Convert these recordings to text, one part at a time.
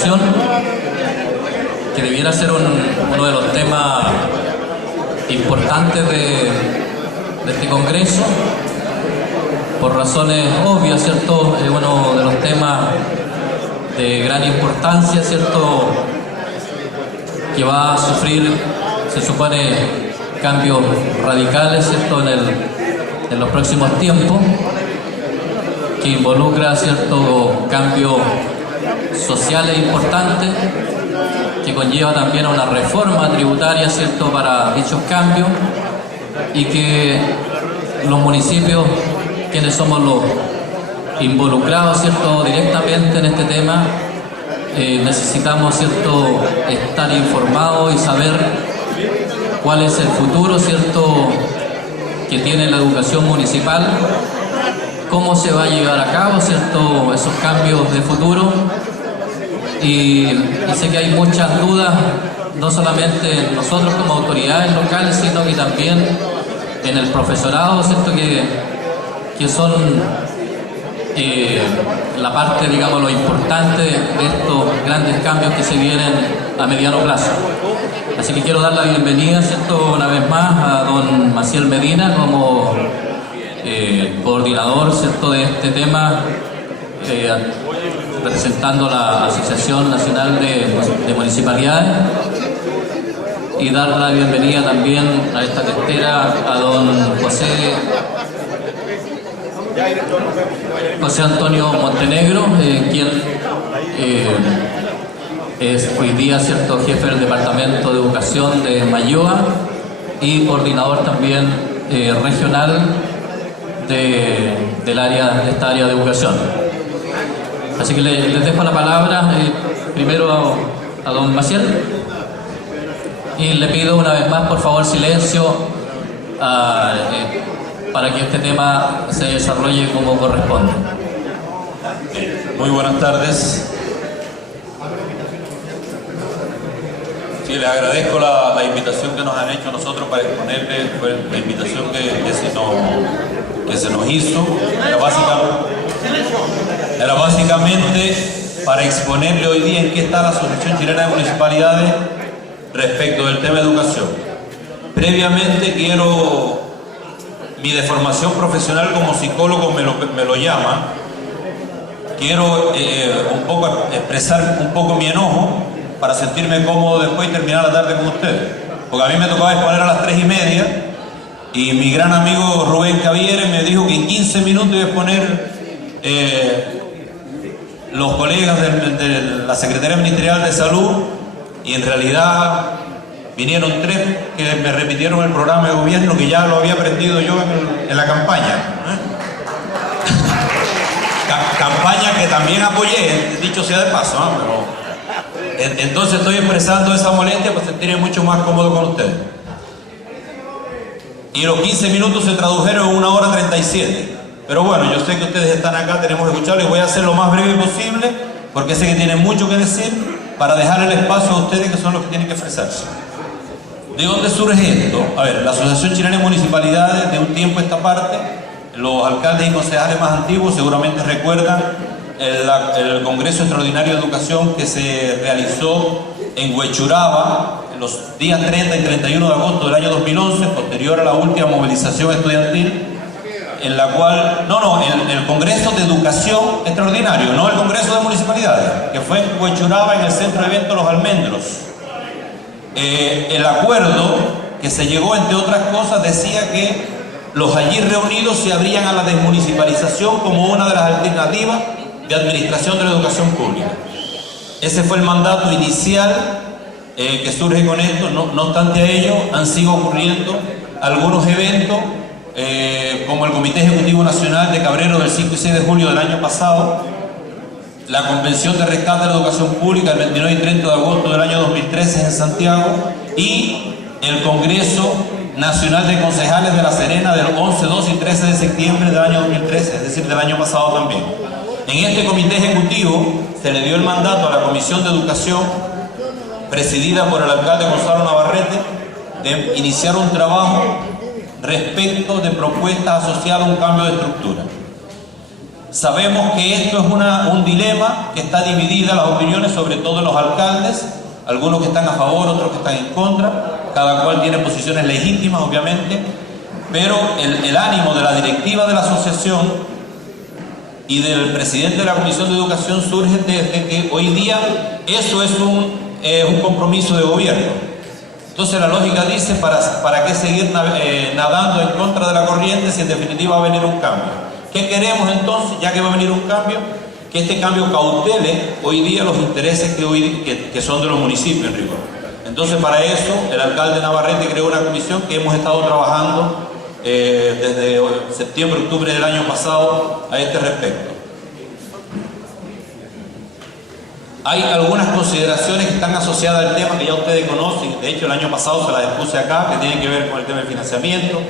educación, que debiera ser uno de los temas importantes de este Congreso, por razones obvias, ¿cierto? Es uno de los temas de gran importancia, ¿cierto?, que va a sufrir, se supone, cambios radicales, ¿cierto?, en los próximos tiempos, que involucra, ¿cierto?, cambios sociales importantes, que conlleva también a una reforma tributaria, ¿cierto?, para dichos cambios, y que los municipios, quienes somos los involucrados, ¿cierto?, directamente en este tema, necesitamos, ¿cierto?, estar informados y saber cuál es el futuro, ¿cierto?, que tiene la educación municipal, cómo se va a llevar a cabo, ¿cierto?, esos cambios de futuro. Y sé que hay muchas dudas, no solamente en nosotros como autoridades locales, sino que también en el profesorado, ¿cierto?, que son la parte, digamos, lo importante de estos grandes cambios que se vienen a mediano plazo. Así que quiero dar la bienvenida, ¿cierto?, una vez más a don Maciel Medina como coordinador, ¿cierto?, de este tema, representando la Asociación Nacional de Municipalidades, y dar la bienvenida también a esta testera a don José Antonio Montenegro, quien es hoy día, ¿cierto?, jefe del Departamento de Educación de Mayoa y coordinador también regional de esta área de educación. Así que les dejo la palabra primero a don Maciel, y le pido una vez más, por favor, silencio para que este tema se desarrolle como corresponde. Muy buenas tardes. Sí, les agradezco la invitación que nos han hecho a nosotros para exponerle. Fue la invitación que se nos hizo. Era básicamente para exponerle hoy día en qué está la Asociación Chilena de Municipalidades respecto del tema de educación. Previamente mi deformación profesional como psicólogo me lo llama, quiero un poco expresar un poco mi enojo para sentirme cómodo después y terminar la tarde con ustedes. Porque a mí me tocaba exponer a las 3:30 y mi gran amigo Rubén Cavieres me dijo que en 15 minutos iba a exponer los colegas de la Secretaría Ministerial de Salud, y en realidad vinieron 3 que me repitieron el programa de gobierno que ya lo había aprendido yo en la campaña. Campaña que también apoyé, dicho sea de paso, pero entonces estoy expresando esa molestia para sentirme mucho más cómodo con ustedes. Y los 15 minutos se tradujeron en 1 hora 37. Pero bueno, yo sé que ustedes están acá, tenemos que escucharlo, y voy a hacer lo más breve posible porque sé que tienen mucho que decir, para dejar el espacio a ustedes, que son los que tienen que expresarse. ¿De dónde surge esto? A ver, la Asociación Chilena de Municipalidades, de un tiempo a esta parte, los alcaldes y concejales más antiguos seguramente recuerdan el Congreso Extraordinario de Educación que se realizó en Huechuraba en los días 30 y 31 de agosto del año 2011, posterior a la última movilización estudiantil, en la cual, el Congreso de Educación Extraordinario, no el Congreso de Municipalidades, que fue en Huechuraba, en el Centro de Eventos Los Almendros. El acuerdo que se llegó, entre otras cosas, decía que los allí reunidos se abrían a la desmunicipalización como una de las alternativas de administración de la educación pública. Ese fue el mandato inicial que surge con esto. No obstante a ello, han sido ocurriendo algunos eventos, como el Comité Ejecutivo Nacional de Cabrero del 5 y 6 de julio del año pasado, la Convención de Rescate de la Educación Pública el 29 y 30 de agosto del año 2013 en Santiago, y el Congreso Nacional de Concejales de La Serena del 11, 12 y 13 de septiembre del año 2013, es decir, del año pasado también. En este Comité Ejecutivo se le dio el mandato a la Comisión de Educación, presidida por el alcalde Gonzalo Navarrete, de iniciar un trabajo respecto de propuestas asociadas a un cambio de estructura. Sabemos que esto es un dilema que está dividida las opiniones, sobre todo en los alcaldes, algunos que están a favor, otros que están en contra, cada cual tiene posiciones legítimas, obviamente, pero el ánimo de la directiva de la asociación y del presidente de la Comisión de Educación surge desde que hoy día eso es un compromiso de gobierno. Entonces la lógica dice, ¿para qué seguir nadando en contra de la corriente si en definitiva va a venir un cambio? ¿Qué queremos entonces, ya que va a venir un cambio? Que este cambio cautele hoy día los intereses que son de los municipios en rigor. Entonces para eso el alcalde Navarrete creó una comisión que hemos estado trabajando desde septiembre, octubre del año pasado a este respecto. Hay algunas consideraciones que están asociadas al tema que ya ustedes conocen, de hecho el año pasado se las expuse acá, que tienen que ver con el tema del financiamiento,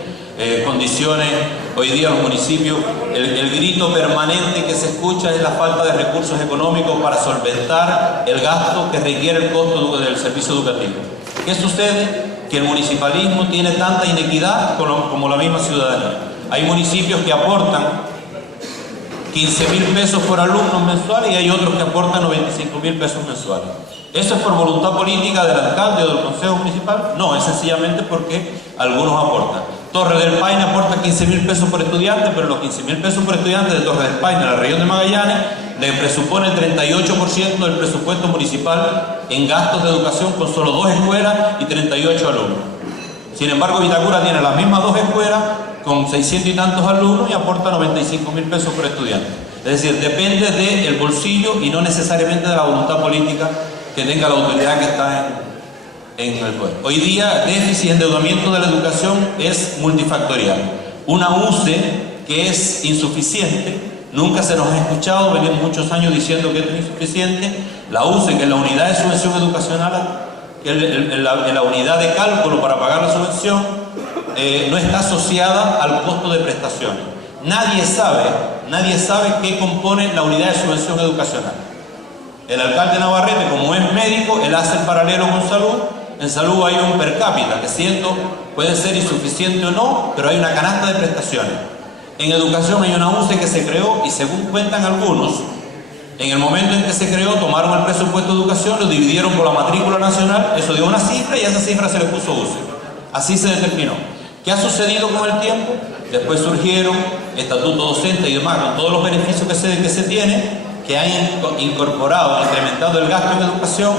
condiciones, hoy día los municipios, el grito permanente que se escucha es la falta de recursos económicos para solventar el gasto que requiere el costo del servicio educativo. ¿Qué sucede? Que el municipalismo tiene tanta inequidad como la misma ciudadanía. Hay municipios que aportan 15.000 pesos por alumno mensuales y hay otros que aportan 95.000 pesos mensuales. ¿Eso es por voluntad política del alcalde o del consejo municipal? No, es sencillamente porque algunos aportan. Torre del Paine aporta 15.000 pesos por estudiante, pero los 15.000 pesos por estudiante de Torre del Paine, en la región de Magallanes, le presupone el 38% del presupuesto municipal en gastos de educación con solo 2 escuelas y 38 alumnos. Sin embargo, Vitacura tiene las mismas 2 escuelas con 600 y tantos alumnos y aporta 95.000 pesos por estudiante. Es decir, depende del bolsillo y no necesariamente de la voluntad política que tenga la autoridad que está en el poder. Hoy día, déficit y endeudamiento de la educación es multifactorial. Una UCE que es insuficiente, nunca se nos ha escuchado, venimos muchos años diciendo que esto es insuficiente. La UCE, que es la unidad de subvención educacional, que es la unidad de cálculo para pagar la subvención, no está asociada al costo de prestaciones. Nadie sabe qué compone la unidad de subvención educacional. El alcalde Navarrete, como es médico, él hace el paralelo con salud. En salud hay un per cápita, que puede ser insuficiente o no, pero hay una canasta de prestaciones. En educación hay una UCE que se creó y, según cuentan algunos, en el momento en que se creó, tomaron el presupuesto de educación, lo dividieron por la matrícula nacional, eso dio una cifra y a esa cifra se le puso UCE. Así se determinó. ¿Qué ha sucedido con el tiempo? Después surgieron estatutos docentes y demás, con todos los beneficios que se tienen, que han incorporado, incrementado el gasto en educación,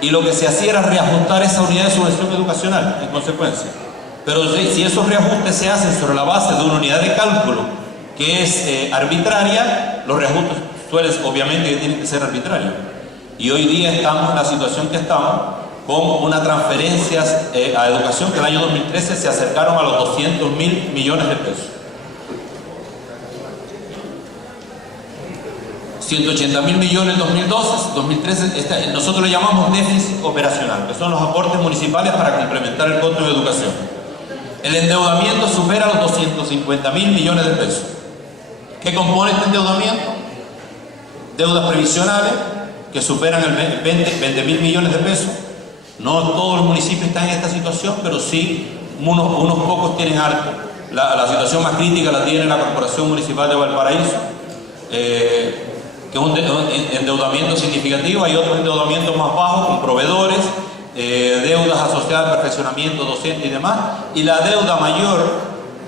y lo que se hacía era reajustar esa unidad de subvención educacional, en consecuencia. Pero si esos reajustes se hacen sobre la base de una unidad de cálculo que es arbitraria, los reajustes obviamente que tienen que ser arbitrarios. Y hoy día estamos en la situación que estamos, con unas transferencias a educación que el año 2013 se acercaron a los 200.000 millones de pesos. 180.000 millones en 2012, 2013, nosotros le llamamos déficit operacional, que son los aportes municipales para complementar el costo de educación. El endeudamiento supera los 250.000 millones de pesos. ¿Qué compone este endeudamiento? Deudas previsionales que superan el 20.000 millones de pesos. No todos los municipios están en esta situación, pero sí unos pocos tienen harto. La situación más crítica la tiene la Corporación Municipal de Valparaíso, que es un endeudamiento significativo. Hay otros endeudamientos más bajos con proveedores, deudas asociadas al perfeccionamiento docente y demás. Y la deuda mayor,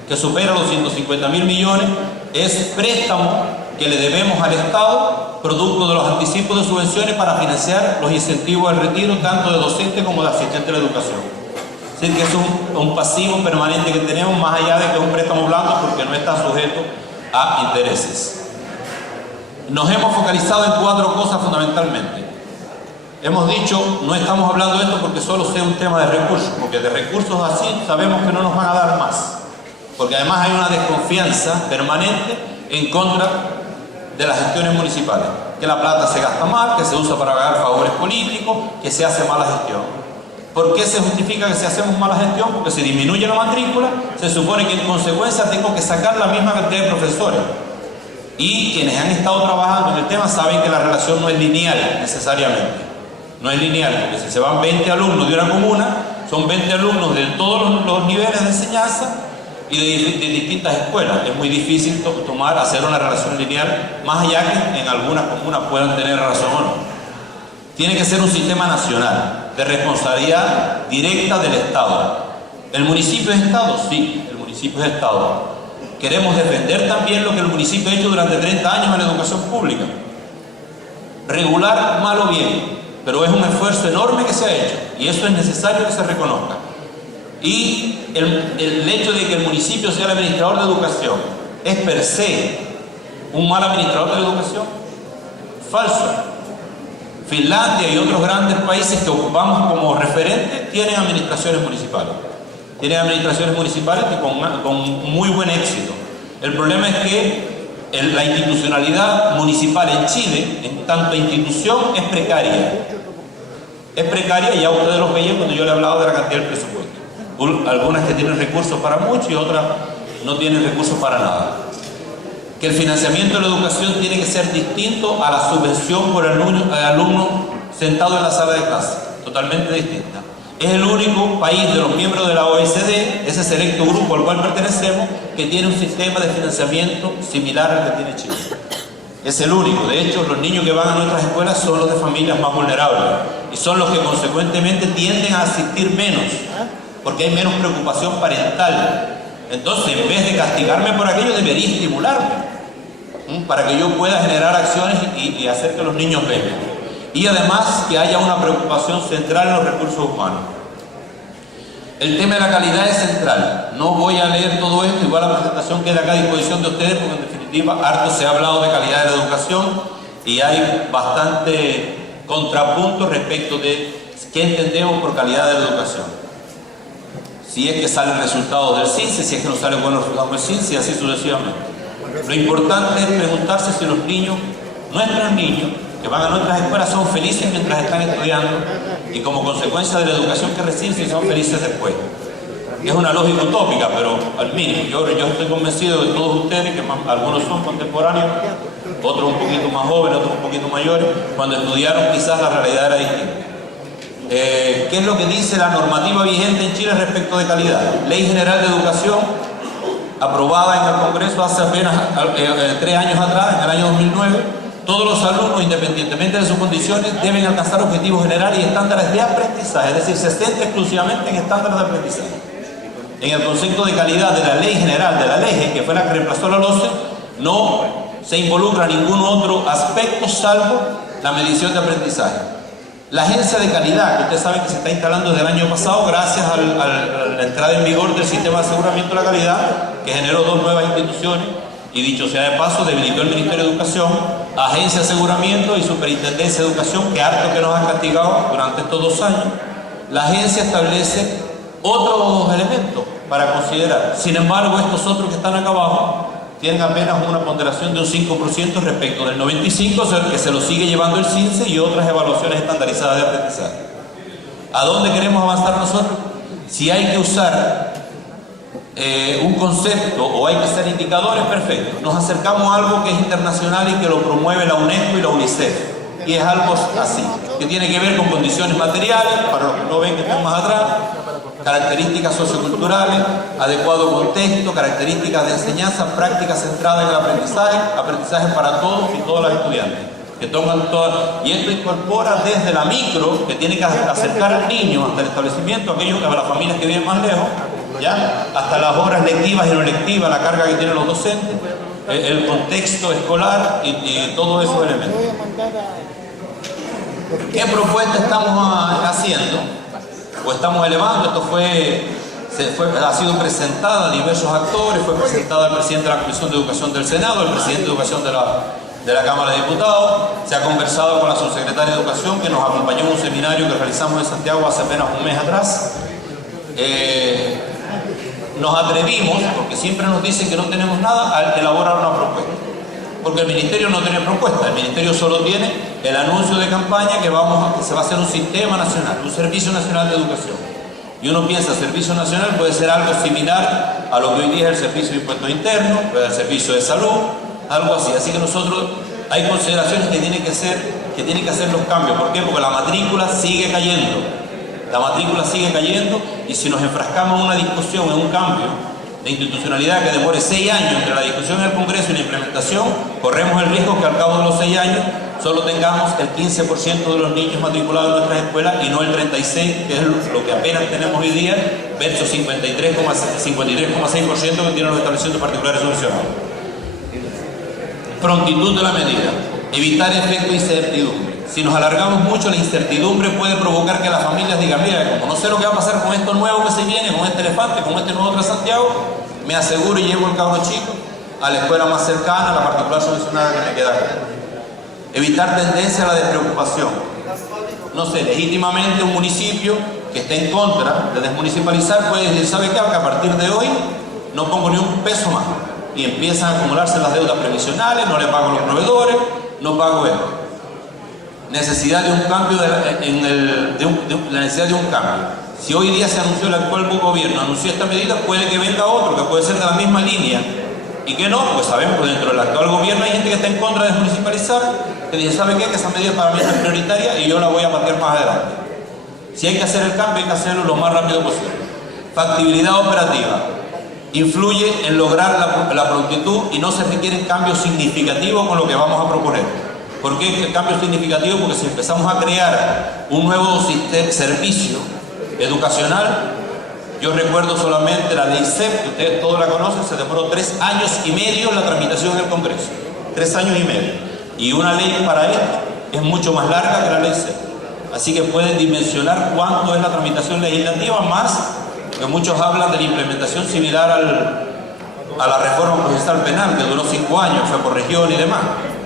que supera los 150.000 millones, es préstamo que le debemos al Estado, producto de los anticipos de subvenciones para financiar los incentivos al retiro, tanto de docentes como de asistentes de la educación. Es decir, que es un pasivo permanente que tenemos, más allá de que es un préstamo blando, porque no está sujeto a intereses. Nos hemos focalizado en 4 cosas fundamentalmente. Hemos dicho, no estamos hablando de esto porque solo sea un tema de recursos, porque de recursos así sabemos que no nos van a dar más, porque además hay una desconfianza permanente en contra de las gestiones municipales, que la plata se gasta mal, que se usa para pagar favores políticos, que se hace mala gestión. ¿Por qué se justifica que se hacemos mala gestión? Porque se disminuye la matrícula, se supone que en consecuencia tengo que sacar la misma cantidad de profesores. Y quienes han estado trabajando en el tema saben que la relación no es lineal necesariamente. No es lineal, porque si se van 20 alumnos de una comuna, son 20 alumnos de todos los niveles de enseñanza, y de distintas escuelas. Es muy difícil hacer una relación lineal, más allá que en algunas comunas puedan tener razón o no. Tiene que ser un sistema nacional, de responsabilidad directa del Estado. ¿El municipio es Estado? Sí, el municipio es Estado. Queremos defender también lo que el municipio ha hecho durante 30 años en la educación pública. Regular, mal o bien, pero es un esfuerzo enorme que se ha hecho y eso es necesario que se reconozca. Y el hecho de que el municipio sea el administrador de educación es per se un mal administrador de la educación. Falso. Finlandia y otros grandes países que ocupamos como referente tienen administraciones municipales. Tienen administraciones municipales que con muy buen éxito. El problema es que la institucionalidad municipal en Chile, en tanto institución, es precaria. Es precaria, ya ustedes lo veían cuando yo le hablaba de la cantidad del presupuesto. Algunas que tienen recursos para mucho y otras no tienen recursos para nada. Que el financiamiento de la educación tiene que ser distinto a la subvención por el alumno sentado en la sala de clase. Totalmente distinta. Es el único país de los miembros de la OECD, ese selecto grupo al cual pertenecemos, que tiene un sistema de financiamiento similar al que tiene Chile. Es el único. De hecho, los niños que van a nuestras escuelas son los de familias más vulnerables y son los que consecuentemente tienden a asistir menos, porque hay menos preocupación parental. Entonces, en vez de castigarme por aquello, debería estimularme para que yo pueda generar acciones y hacer que los niños vengan. Y además que haya una preocupación central en los recursos humanos. El tema de la calidad es central. No voy a leer todo esto, igual la presentación queda acá a disposición de ustedes, porque en definitiva harto se ha hablado de calidad de la educación y hay bastante contrapunto respecto de qué entendemos por calidad de la educación. Si es que salen resultados del CINCE, si es que no salen buenos resultados del CINCE y así sucesivamente. Lo importante es preguntarse si los niños, nuestros niños, que van a nuestras escuelas son felices mientras están estudiando y como consecuencia de la educación que reciben si son felices después. Es una lógica utópica, pero al mínimo. Yo estoy convencido de todos ustedes, que algunos son contemporáneos, otros un poquito más jóvenes, otros un poquito mayores, cuando estudiaron quizás la realidad era distinta. ¿Qué es lo que dice la normativa vigente en Chile respecto de calidad? Ley General de Educación, aprobada en el Congreso hace apenas 3 años atrás, en el año 2009. Todos los alumnos, independientemente de sus condiciones, deben alcanzar objetivos generales y estándares de aprendizaje, es decir, se centra exclusivamente en estándares de aprendizaje. En el concepto de calidad de la Ley General, de la LEGE, que fue la que reemplazó la LOCE, no se involucra ningún otro aspecto salvo la medición de aprendizaje. La agencia de calidad, que ustedes saben que se está instalando desde el año pasado gracias a la entrada en vigor del sistema de aseguramiento de la calidad, que generó 2 nuevas instituciones y dicho sea de paso, debilitó el Ministerio de Educación, Agencia de Aseguramiento y Superintendencia de Educación, que harto que nos han castigado durante estos 2 años. La agencia establece otros elementos para considerar. Sin embargo, estos otros que están acá abajo tienen apenas una ponderación de un 5% respecto del 95%, que se lo sigue llevando el CINCE y otras evaluaciones estandarizadas de aprendizaje. ¿A dónde queremos avanzar nosotros? Si hay que usar un concepto o hay que hacer indicadores, perfecto. Nos acercamos a algo que es internacional y que lo promueve la UNESCO y la UNICEF. Y es algo así, que tiene que ver con condiciones materiales, para los que no ven que están más atrás, características socioculturales, adecuado contexto, características de enseñanza, prácticas centradas en el aprendizaje, aprendizaje para todos y todas las estudiantes. Que toman todas, y esto incorpora desde la micro, que tiene que acercar al niño hasta el establecimiento, aquellos a las familias que viven más lejos, ¿ya? Hasta las horas lectivas y no lectivas, la carga que tienen los docentes, el contexto escolar y todos esos elementos. ¿Qué propuesta estamos haciendo? O estamos elevando. Esto ha sido presentada a diversos actores, fue presentada al presidente de la Comisión de Educación del Senado, al presidente de Educación de la Cámara de Diputados, se ha conversado con la subsecretaria de Educación, que nos acompañó en un seminario que realizamos en Santiago hace apenas un mes atrás. Nos atrevimos, porque siempre nos dicen que no tenemos nada, a elaborar una propuesta. Porque el Ministerio no tiene propuesta, el Ministerio solo tiene el anuncio de campaña que se va a hacer un sistema nacional, un Servicio Nacional de Educación. Y uno piensa, Servicio Nacional puede ser algo similar a lo que hoy día es el Servicio de Impuestos Internos, el Servicio de Salud, algo así. Así que nosotros hay consideraciones que tienen que hacer los cambios. ¿Por qué? Porque la matrícula sigue cayendo. La matrícula sigue cayendo y si nos enfrascamos en una discusión, en un cambio, de institucionalidad que demore 6 años entre la discusión en el Congreso y la implementación, corremos el riesgo que al cabo de los 6 años solo tengamos el 15% de los niños matriculados en nuestras escuelas y no el 36%, que es lo que apenas tenemos hoy día, versus 53,6% que tienen los establecimientos particulares subvencionados. Prontitud de la medida. Evitar efecto de incertidumbre. Si nos alargamos mucho, la incertidumbre puede provocar que las familias digan, mira, como no sé lo que va a pasar con esto nuevo que se viene, con este elefante, con este nuevo Transantiago, me aseguro y llevo el cabro chico a la escuela más cercana, a la particular subvencionada que me queda acá. Evitar tendencia a la despreocupación. No sé, legítimamente un municipio que esté en contra de desmunicipalizar puede decir, ¿sabe qué? Que a partir de hoy no pongo ni un peso más. Y empiezan a acumularse las deudas previsionales, no le pago a los proveedores, no pago esto. Necesidad de un cambio, la necesidad de un cambio. Si hoy día se anunció, el actual gobierno anunció esta medida, puede que venga otro, que puede ser de la misma línea. ¿Y que no? Pues sabemos que dentro del actual gobierno hay gente que está en contra de desmunicipalizar, que dice, ¿sabe qué? Que esa medida para mí no es prioritaria y yo la voy a patear más adelante. Si hay que hacer el cambio, hay que hacerlo lo más rápido posible. Factibilidad operativa. Influye en lograr la prontitud y no se requieren cambios significativos con lo que vamos a proponer. ¿Por qué el cambio significativo? Porque si empezamos a crear un nuevo servicio educacional, yo recuerdo solamente la ley CEP, que ustedes todos la conocen, se demoró 3 años y medio la tramitación en el Congreso. 3 años y medio. Y una ley para esto es mucho más larga que la ley CEP. Así que pueden dimensionar cuánto es la tramitación legislativa, más que muchos hablan de la implementación similar a la reforma procesal penal, que duró 5 años, fue por región y demás.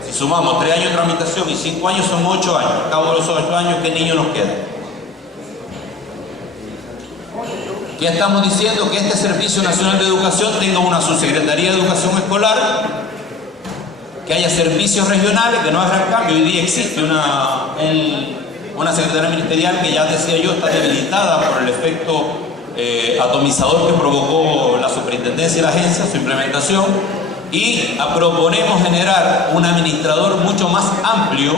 Si sumamos 3 años de tramitación y 5 años, son 8 años. Al cabo de los 8 años, ¿qué niño nos queda? ¿Qué estamos diciendo? Que este Servicio Nacional de Educación tenga una subsecretaría de Educación Escolar, que haya servicios regionales, que no hagan cambio. Hoy día existe una secretaría ministerial que ya decía yo está debilitada por el efecto atomizador que provocó la superintendencia y la agencia, su implementación, y proponemos generar un administrador mucho más amplio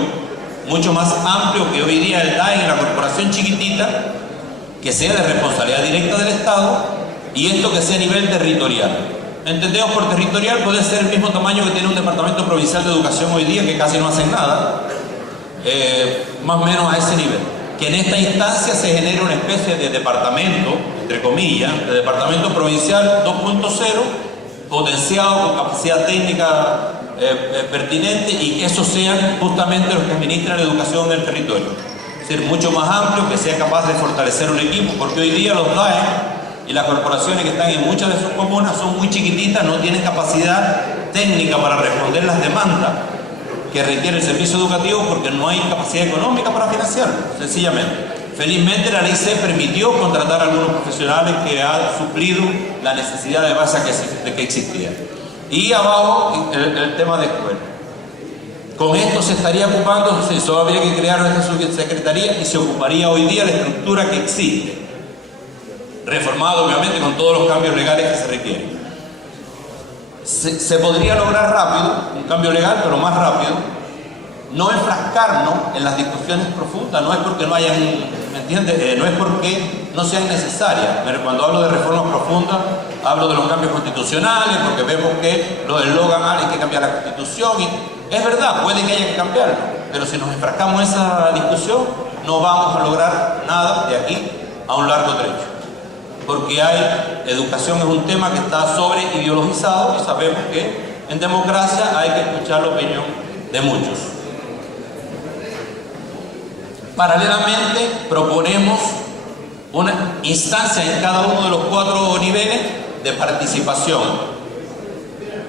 que hoy día el DAE en la corporación chiquitita, que sea de responsabilidad directa del Estado, y esto que sea a nivel territorial. Entendemos por territorial puede ser el mismo tamaño que tiene un departamento provincial de educación hoy día, que casi no hacen nada, más o menos a ese nivel. Que en esta instancia se genere una especie de departamento, entre comillas, de departamento provincial 2.0, potenciado con capacidad técnica pertinente, y que esos sean justamente los que administran la educación del territorio. Es decir, mucho más amplio, que sea capaz de fortalecer un equipo, porque hoy día los DAE y las corporaciones que están en muchas de sus comunas son muy chiquititas, no tienen capacidad técnica para responder las demandas que requiere el servicio educativo, porque no hay capacidad económica para financiarlo, sencillamente. Felizmente la ley C permitió contratar a algunos profesionales que han suplido la necesidad de base que existía. Y abajo el tema de escuela. Con esto se estaría ocupando, solo habría que crear nuestra subsecretaría y se ocuparía hoy día la estructura que existe, reformada obviamente con todos los cambios legales que se requieren. Se podría lograr rápido, un cambio legal, pero más rápido, no enfrascarnos en las discusiones profundas, no es porque no hayan, ¿me entiendes? No es porque no sean necesarias. Pero cuando hablo de reformas profundas, hablo de los cambios constitucionales, porque vemos que los eslogan, hay que cambiar la Constitución, y es verdad, puede que haya que cambiarlo, pero si nos enfrascamos en esa discusión, no vamos a lograr nada de aquí a un largo trecho. Porque educación es un tema que está sobre ideologizado, y sabemos que en democracia hay que escuchar la opinión de muchos. Paralelamente proponemos una instancia en cada uno de los 4 niveles de participación.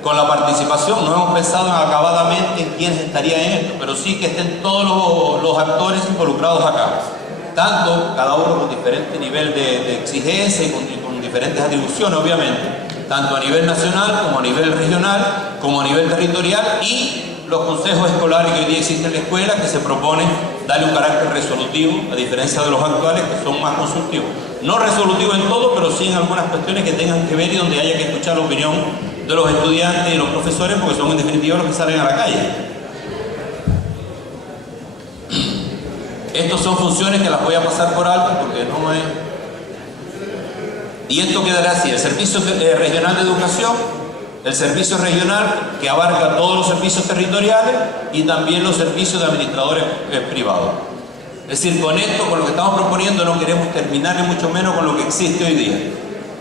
Con la participación no hemos pensado acabadamente en quiénes estarían en esto, pero sí que estén todos los actores involucrados acá, tanto cada uno con diferente nivel de exigencia y con diferentes atribuciones, obviamente, tanto a nivel nacional como a nivel regional, como a nivel territorial, y los consejos escolares que hoy día existen en la escuela, que se proponen darle un carácter resolutivo, a diferencia de los actuales que son más consultivos. No resolutivo en todo, pero sí en algunas cuestiones que tengan que ver y donde haya que escuchar la opinión de los estudiantes y los profesores, porque son en definitiva los que salen a la calle. Estas son funciones que las voy a pasar por alto porque no es... Y esto quedará así: el Servicio Regional de Educación, el Servicio Regional que abarca todos los servicios territoriales y también los servicios de administradores privados. Es decir, con esto, con lo que estamos proponiendo, no queremos terminar ni mucho menos con lo que existe hoy día,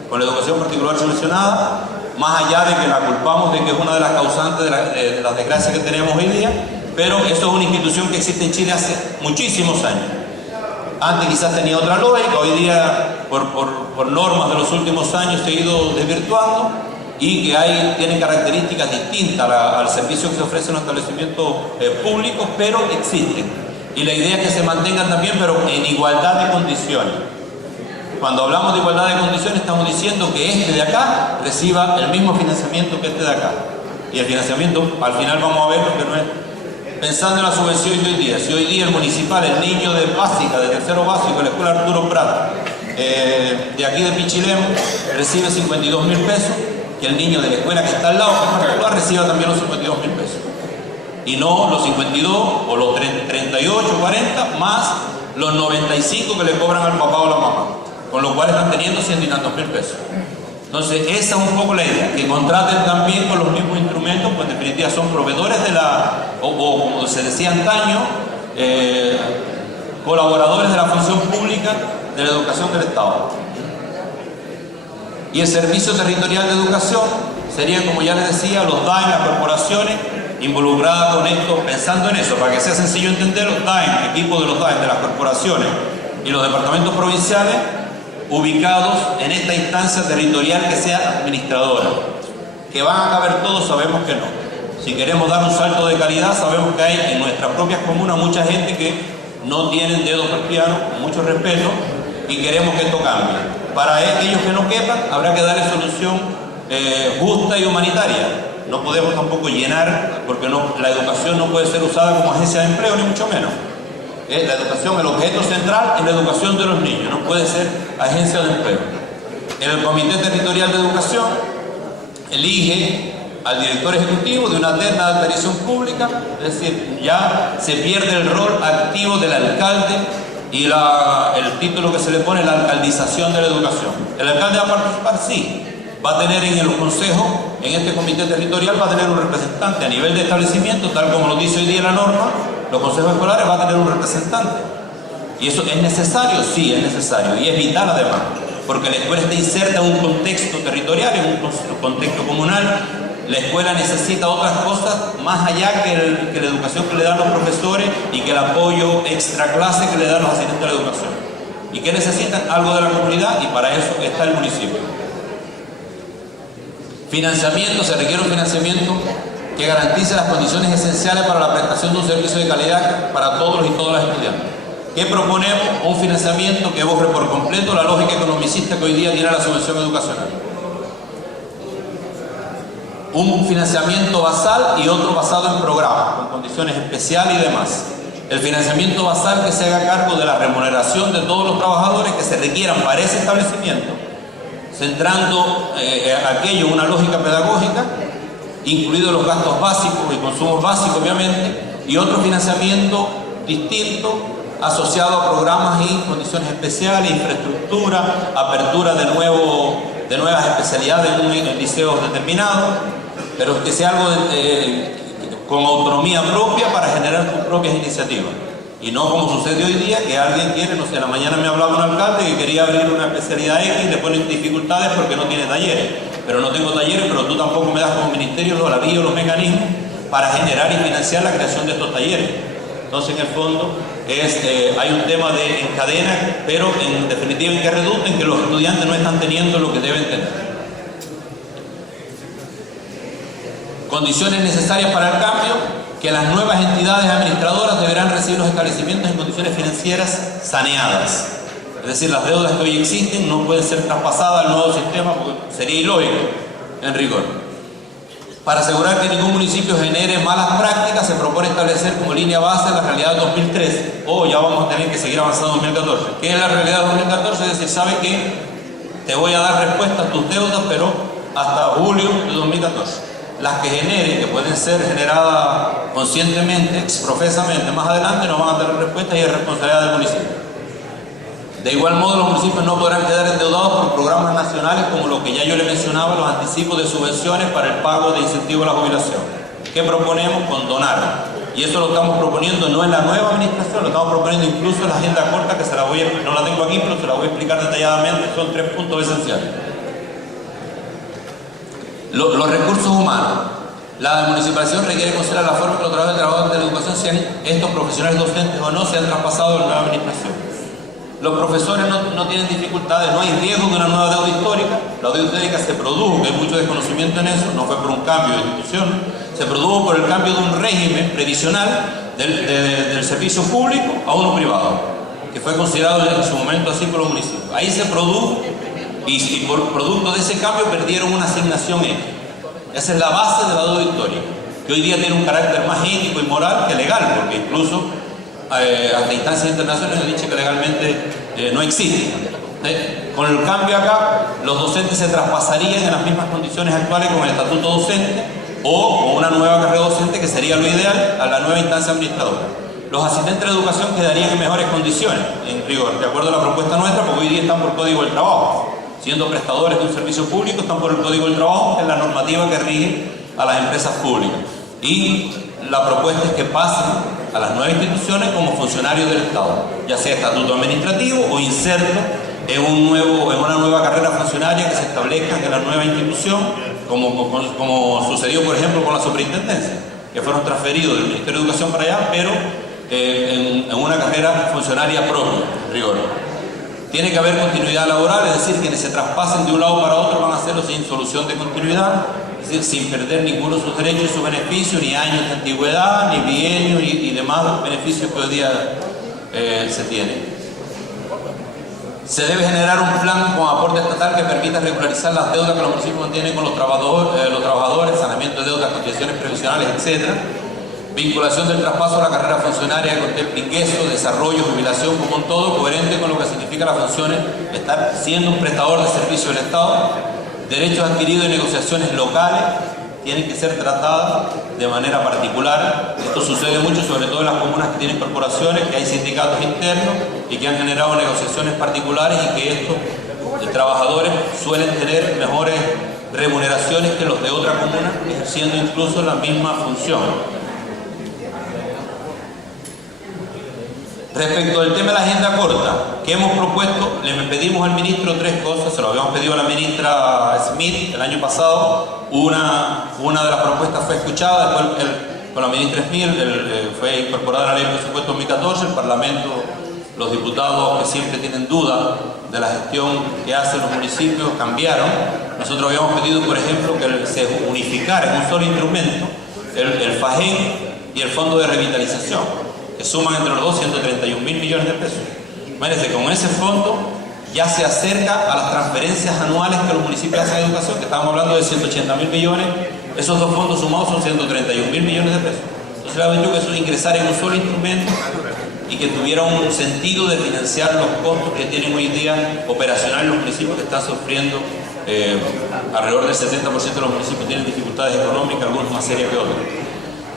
con la educación particular subvencionada, más allá de que la culpamos de que es una de las causantes de las desgracias que tenemos hoy día, pero eso es una institución que existe en Chile hace muchísimos años. Antes quizás tenía otra lógica, hoy día por normas de los últimos años se ha ido desvirtuando y que tienen características distintas al servicio que se ofrece en los establecimientos públicos, pero existen. Y la idea es que se mantengan también, pero en igualdad de condiciones. Cuando hablamos de igualdad de condiciones, estamos diciendo que este de acá reciba el mismo financiamiento que este de acá. Y el financiamiento, al final vamos a ver lo que no es. Pensando en la subvención de hoy día, si hoy día el municipal, el niño de básica, de tercero básico, de la escuela Arturo Prat, de aquí de Pichilemu, recibe 52.000 pesos, que el niño de la escuela que está al lado, que es particular, reciba también los 52.000 pesos. Y no los 52 o los 38, 40, más los 95 que le cobran al papá o la mamá, con lo cual están teniendo 100 y tantos mil pesos. Entonces, esa es un poco la idea, que contraten también con los mismos instrumentos, pues en definitiva son proveedores o como se decía antaño, colaboradores de la función pública de la educación del Estado. Y el Servicio Territorial de Educación serían, como ya les decía, los DAEM, las corporaciones involucradas con esto, pensando en eso, para que sea sencillo entender, los DAEM, equipos de los DAEM, de las corporaciones y los departamentos provinciales, ubicados en esta instancia territorial que sea administradora. Que van a caber todos, sabemos que no. Si queremos dar un salto de calidad, sabemos que hay en nuestras propias comunas mucha gente que no tienen dedos para el piano, con mucho respeto, y queremos que esto cambie. Para aquellos que no quepan, habrá que darle solución justa y humanitaria. No podemos tampoco llenar, porque la educación no puede ser usada como agencia de empleo, ni mucho menos. La educación, el objeto central es la educación de los niños, no puede ser agencia de empleo. El Comité Territorial de Educación elige al director ejecutivo de una terna de aparición pública, es decir, ya se pierde el rol activo del alcalde y el título que se le pone, la alcaldización de la educación. ¿El alcalde va a participar? Sí. Va a tener en los consejos, en este comité territorial, va a tener un representante a nivel de establecimiento, tal como lo dice hoy día la norma, los consejos escolares van a tener un representante. ¿Y eso es necesario? Sí, es necesario, y es vital además, porque la escuela está inserta en un contexto territorial, en un contexto comunal. La escuela necesita otras cosas más allá que la educación que le dan los profesores y que el apoyo extra clase que le dan los asistentes de la educación. ¿Y qué necesitan? Algo de la comunidad, y para eso está el municipio. Financiamiento, se requiere un financiamiento que garantice las condiciones esenciales para la prestación de un servicio de calidad para todos y todas las estudiantes. ¿Qué proponemos? Un financiamiento que borre por completo la lógica economicista que hoy día tiene la subvención educacional. Un financiamiento basal y otro basado en programas, con condiciones especiales y demás. El financiamiento basal que se haga cargo de la remuneración de todos los trabajadores que se requieran para ese establecimiento, centrando aquello en una lógica pedagógica, incluidos los gastos básicos y consumos básicos, obviamente, y otro financiamiento distinto asociado a programas y condiciones especiales, infraestructura, apertura de nuevas especialidades en liceos determinados, pero que sea algo con autonomía propia para generar sus propias iniciativas. Y no como sucede hoy día, que alguien quiere, no sé, en la mañana me hablaba un alcalde que quería abrir una especialidad X y le ponen dificultades porque no tiene talleres. Pero no tengo talleres, pero tú tampoco me das como ministerio la vía o los mecanismos para generar y financiar la creación de estos talleres. Entonces, en el fondo, hay un tema en cadena, pero en definitiva en que redunda en que los estudiantes no están teniendo lo que deben tener. Condiciones necesarias para el cambio: que las nuevas entidades administradoras deberán recibir los establecimientos en condiciones financieras saneadas. Es decir, las deudas que hoy existen no pueden ser traspasadas al nuevo sistema porque sería ilógico, en rigor. Para asegurar que ningún municipio genere malas prácticas, se propone establecer como línea base la realidad de 2013. Ya vamos a tener que seguir avanzando en 2014. ¿Qué es la realidad de 2014? Es decir, ¿sabe qué? Te voy a dar respuesta a tus deudas, pero hasta julio de 2014. Las que generen, que pueden ser generadas conscientemente, exprofesamente, más adelante no van a tener respuesta y es responsabilidad del municipio. De igual modo, los municipios no podrán quedar endeudados por programas nacionales como lo que ya yo le mencionaba, los anticipos de subvenciones para el pago de incentivos a la jubilación. ¿Qué proponemos? Condonar. Y eso lo estamos proponiendo no en la nueva administración, lo estamos proponiendo incluso en la agenda corta, que no la tengo aquí, pero se la voy a explicar detalladamente. Son 3 puntos esenciales. Los recursos humanos. La municipalización requiere considerar la forma que los trabajadores de la educación, sean estos profesionales docentes o no, se han traspasado a la nueva administración. Los profesores no tienen dificultades, no hay riesgo de una nueva deuda histórica. La deuda histórica se produjo, que hay mucho desconocimiento en eso, no fue por un cambio de institución, se produjo por el cambio de un régimen previsional del servicio público a uno privado, que fue considerado en su momento así por los municipios. Ahí se produjo y por producto de ese cambio perdieron una asignación X. Esa es la base de la deuda histórica, que hoy día tiene un carácter más ético y moral que legal, porque incluso ante instancias internacionales han dicho que legalmente no existe. Con el cambio acá, los docentes se traspasarían en las mismas condiciones actuales con el estatuto docente o con una nueva carrera docente, que sería lo ideal, a la nueva instancia administradora. Los asistentes de educación quedarían en mejores condiciones, en rigor, de acuerdo a la propuesta nuestra, porque hoy día están por Código del Trabajo. Siendo prestadores de un servicio público, están por el Código del Trabajo, que es la normativa que rige a las empresas públicas. Y la propuesta es que pasen a las nuevas instituciones como funcionarios del Estado, ya sea estatuto administrativo o inserto en una nueva carrera funcionaria que se establezca en la nueva institución, como sucedió, por ejemplo, con la superintendencia, que fueron transferidos del Ministerio de Educación para allá, pero en una carrera funcionaria propia, en rigor. Tiene que haber continuidad laboral, es decir, quienes se traspasen de un lado para otro van a hacerlo sin solución de continuidad, es decir, sin perder ninguno de sus derechos y sus beneficios, ni años de antigüedad, ni bienios y demás beneficios que hoy día se tienen. Se debe generar un plan con aporte estatal que permita regularizar las deudas que los municipios mantienen con los trabajadores, saneamiento de deudas, cotizaciones previsionales, etc. Vinculación del traspaso a la carrera funcionaria que contemple ingreso, desarrollo, jubilación, como un todo coherente con lo que significa las funciones, estar siendo un prestador de servicio del Estado. Derechos adquiridos en negociaciones locales tienen que ser tratadas de manera particular. Esto sucede mucho, sobre todo en las comunas que tienen corporaciones, que hay sindicatos internos y que han generado negociaciones particulares, y que estos trabajadores suelen tener mejores remuneraciones que los de otra comuna, ejerciendo incluso la misma función. Respecto al tema de la agenda corta que hemos propuesto, le pedimos al ministro 3 cosas. Se lo habíamos pedido a la ministra Smith el año pasado. Una de las propuestas fue escuchada, después con la ministra Smith fue incorporada a la ley de presupuesto 2014. El Parlamento, los diputados que siempre tienen dudas de la gestión que hacen los municipios, cambiaron. Nosotros habíamos pedido, por ejemplo, que se unificara en un solo instrumento el FAGEN y el Fondo de Revitalización, que suman entre los dos 131.000 millones de pesos. Imagínense, con ese fondo ya se acerca a las transferencias anuales que los municipios hacen a educación, que estábamos hablando de 180.000 millones, esos dos fondos sumados son 131.000 millones de pesos. Entonces le había dicho que eso, ingresar en un solo instrumento y que tuviera un sentido de financiar los costos que tienen hoy día operacionales los municipios, que están sufriendo, alrededor del 70% de los municipios tienen dificultades económicas, algunos más serias que otros.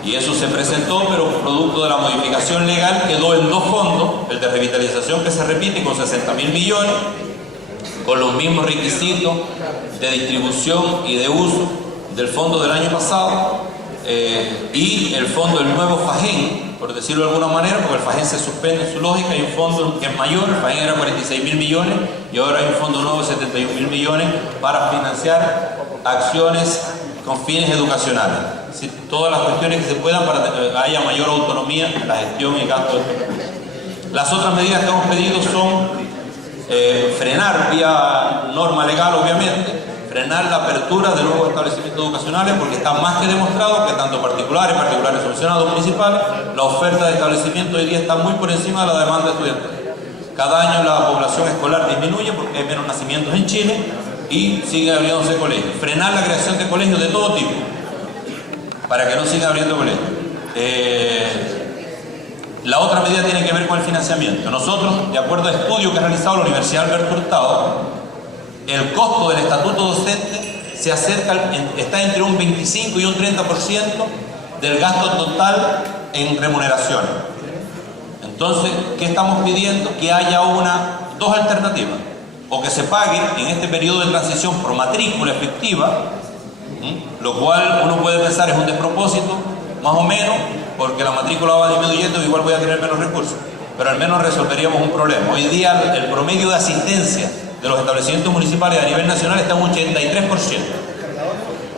Y eso se presentó, pero producto de la modificación legal quedó en 2 fondos, el de revitalización, que se repite con 60.000 millones, con los mismos requisitos de distribución y de uso del fondo del año pasado, y el fondo del nuevo FAGEN, por decirlo de alguna manera, porque el FAGEN se suspende en su lógica. Hay un fondo que es mayor, el FAGEN era 46.000 millones, y ahora hay un fondo nuevo de 71.000 millones para financiar acciones con fines educacionales. Es decir, todas las cuestiones que se puedan para que haya mayor autonomía en la gestión y gasto. Las otras medidas que hemos pedido son frenar, vía norma legal obviamente, frenar la apertura de nuevos establecimientos educacionales, porque está más que demostrado que tanto particulares subvencionados, municipales, la oferta de establecimientos hoy día está muy por encima de la demanda estudiantil. Cada año la población escolar disminuye porque hay menos nacimientos en Chile y siguen abriéndose colegios. Frenar la creación de colegios de todo tipo, para que no sigan abriendo colegios. La otra medida tiene que ver con el financiamiento. Nosotros, de acuerdo a estudios que ha realizado la Universidad Alberto Hurtado, el costo del estatuto docente está entre un 25 y un 30% del gasto total en remuneraciones. Entonces, ¿qué estamos pidiendo? Que haya dos alternativas. O que se pague en este periodo de transición por matrícula efectiva, lo cual uno puede pensar es un despropósito, más o menos, porque la matrícula va disminuyendo y igual voy a tener menos recursos, pero al menos resolveríamos un problema. Hoy día el promedio de asistencia de los establecimientos municipales a nivel nacional está en un 83%.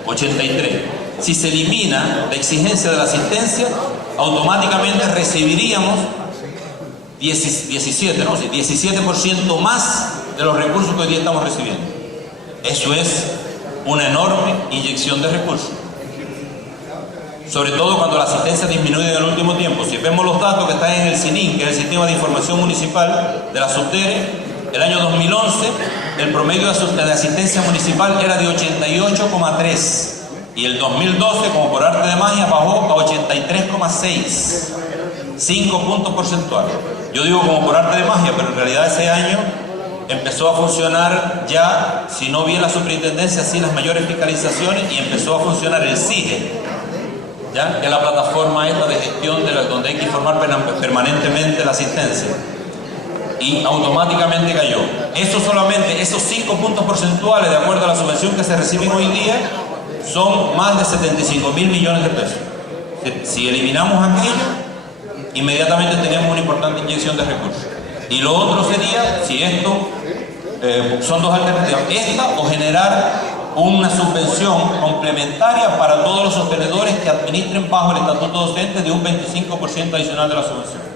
83%. Si se elimina la exigencia de la asistencia, automáticamente recibiríamos 17% más de los recursos que hoy día estamos recibiendo. Eso es una enorme inyección de recursos. Sobre todo cuando la asistencia disminuye en el último tiempo. Si vemos los datos que están en el SININ, que es el Sistema de Información Municipal de la Subdere, el año 2011, el promedio de asistencia municipal era de 88,3. Y el 2012, como por arte de magia, bajó a 83,6. 5 puntos porcentuales. Yo digo como por arte de magia, pero en realidad ese año empezó a funcionar ya, si no bien la superintendencia, sí las mayores fiscalizaciones, y empezó a funcionar el CIGE, ¿ya? Que es la plataforma esta de gestión donde hay que informar permanentemente la asistencia. Y automáticamente cayó. Eso solamente, esos 5 puntos porcentuales, de acuerdo a la subvención que se reciben hoy día, son más de 75.000 millones de pesos. Si eliminamos aquello, inmediatamente tenemos una importante inyección de recursos. Y lo otro sería, si esto, son dos alternativas, esta o generar una subvención complementaria para todos los sostenedores que administren bajo el estatuto docente de un 25% adicional de la subvención.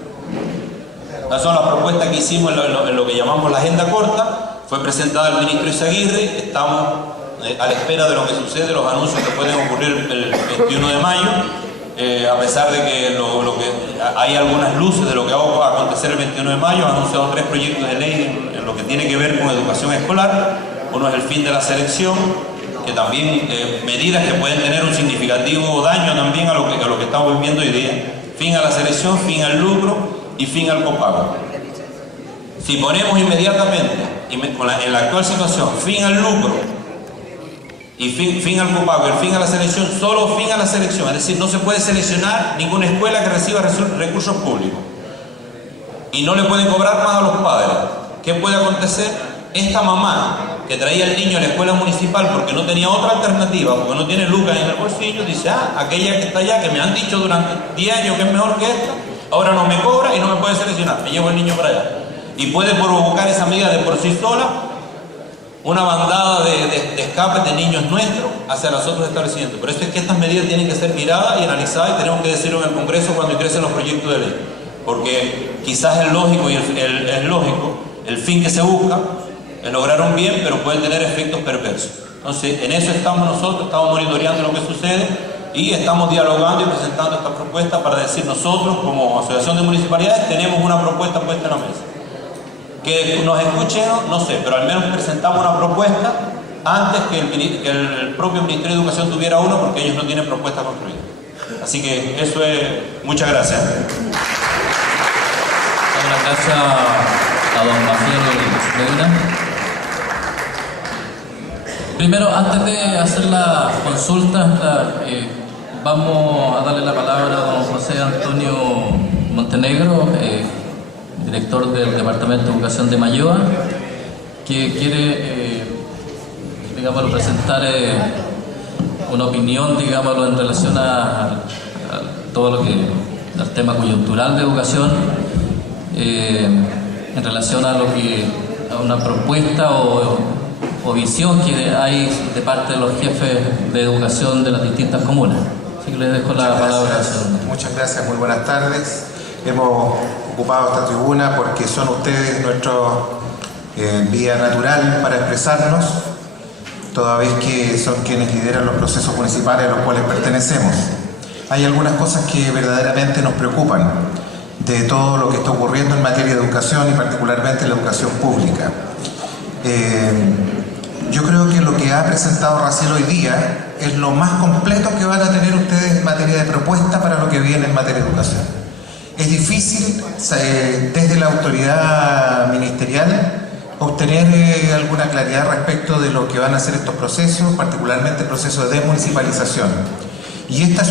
Estas son las propuestas que hicimos en lo que llamamos la agenda corta. Fue presentada el ministro Izaguirre, estamos a la espera de lo que sucede, los anuncios que pueden ocurrir el 21 de mayo. A pesar de que hay algunas luces de lo que va a acontecer el 21 de mayo, han anunciado 3 proyectos de ley en lo que tiene que ver con educación escolar. Uno es el fin de la selección, que también medidas que pueden tener un significativo daño también a lo que estamos viviendo hoy día. Fin a la selección, fin al lucro y fin al copago. Si ponemos inmediatamente, en la actual situación, fin al lucro y fin al copago, el fin a la selección, solo fin a la selección, es decir, no se puede seleccionar ninguna escuela que reciba recursos públicos y no le pueden cobrar más a los padres. ¿Qué puede acontecer? Esta mamá que traía al niño a la escuela municipal porque no tenía otra alternativa, porque no tiene lucas en el bolsillo, dice, aquella que está allá, que me han dicho durante 10 años que es mejor que esta, ahora no me cobra y no me puede seleccionar, me llevo el niño para allá. Y puede provocar esa medida de por sí sola una bandada de escapes de niños nuestros hacia los otros establecimientos. Por eso es que estas medidas tienen que ser miradas y analizadas, y tenemos que decirlo en el Congreso cuando ingresen los proyectos de ley. Porque quizás es lógico el fin que se busca, es lograr un bien, pero puede tener efectos perversos. Entonces, en eso estamos nosotros, estamos monitoreando lo que sucede y estamos dialogando y presentando esta propuesta para decir, nosotros como Asociación de Municipalidades tenemos una propuesta puesta en la mesa. Que nos escuchen, no sé, pero al menos presentamos una propuesta antes que el propio Ministerio de Educación tuviera uno, porque ellos no tienen propuesta construida. Así que eso es. Muchas gracias. Gracias a don Maciel Medina. Primero, antes de hacer la consulta, vamos a darle la palabra a don José Antonio Montenegro, director del Departamento de Educación de Mayoa, que quiere, presentar una opinión, en relación a todo lo que, al tema coyuntural de educación, en relación a una propuesta o visión que hay de parte de los jefes de educación de las distintas comunas. Así que les dejo la palabra. Muchas gracias, muy buenas tardes. Hemos ocupado esta tribuna porque son ustedes nuestra vía natural para expresarnos, toda vez que son quienes lideran los procesos municipales a los cuales pertenecemos. Hay algunas cosas que verdaderamente nos preocupan de todo lo que está ocurriendo en materia de educación y particularmente en la educación pública. Yo creo que lo que ha presentado Raciel hoy día es lo más completo que van a tener ustedes en materia de propuesta para lo que viene en materia de educación. Es difícil desde la autoridad ministerial obtener alguna claridad respecto de lo que van a hacer estos procesos, particularmente el proceso de desmunicipalización. Y esta,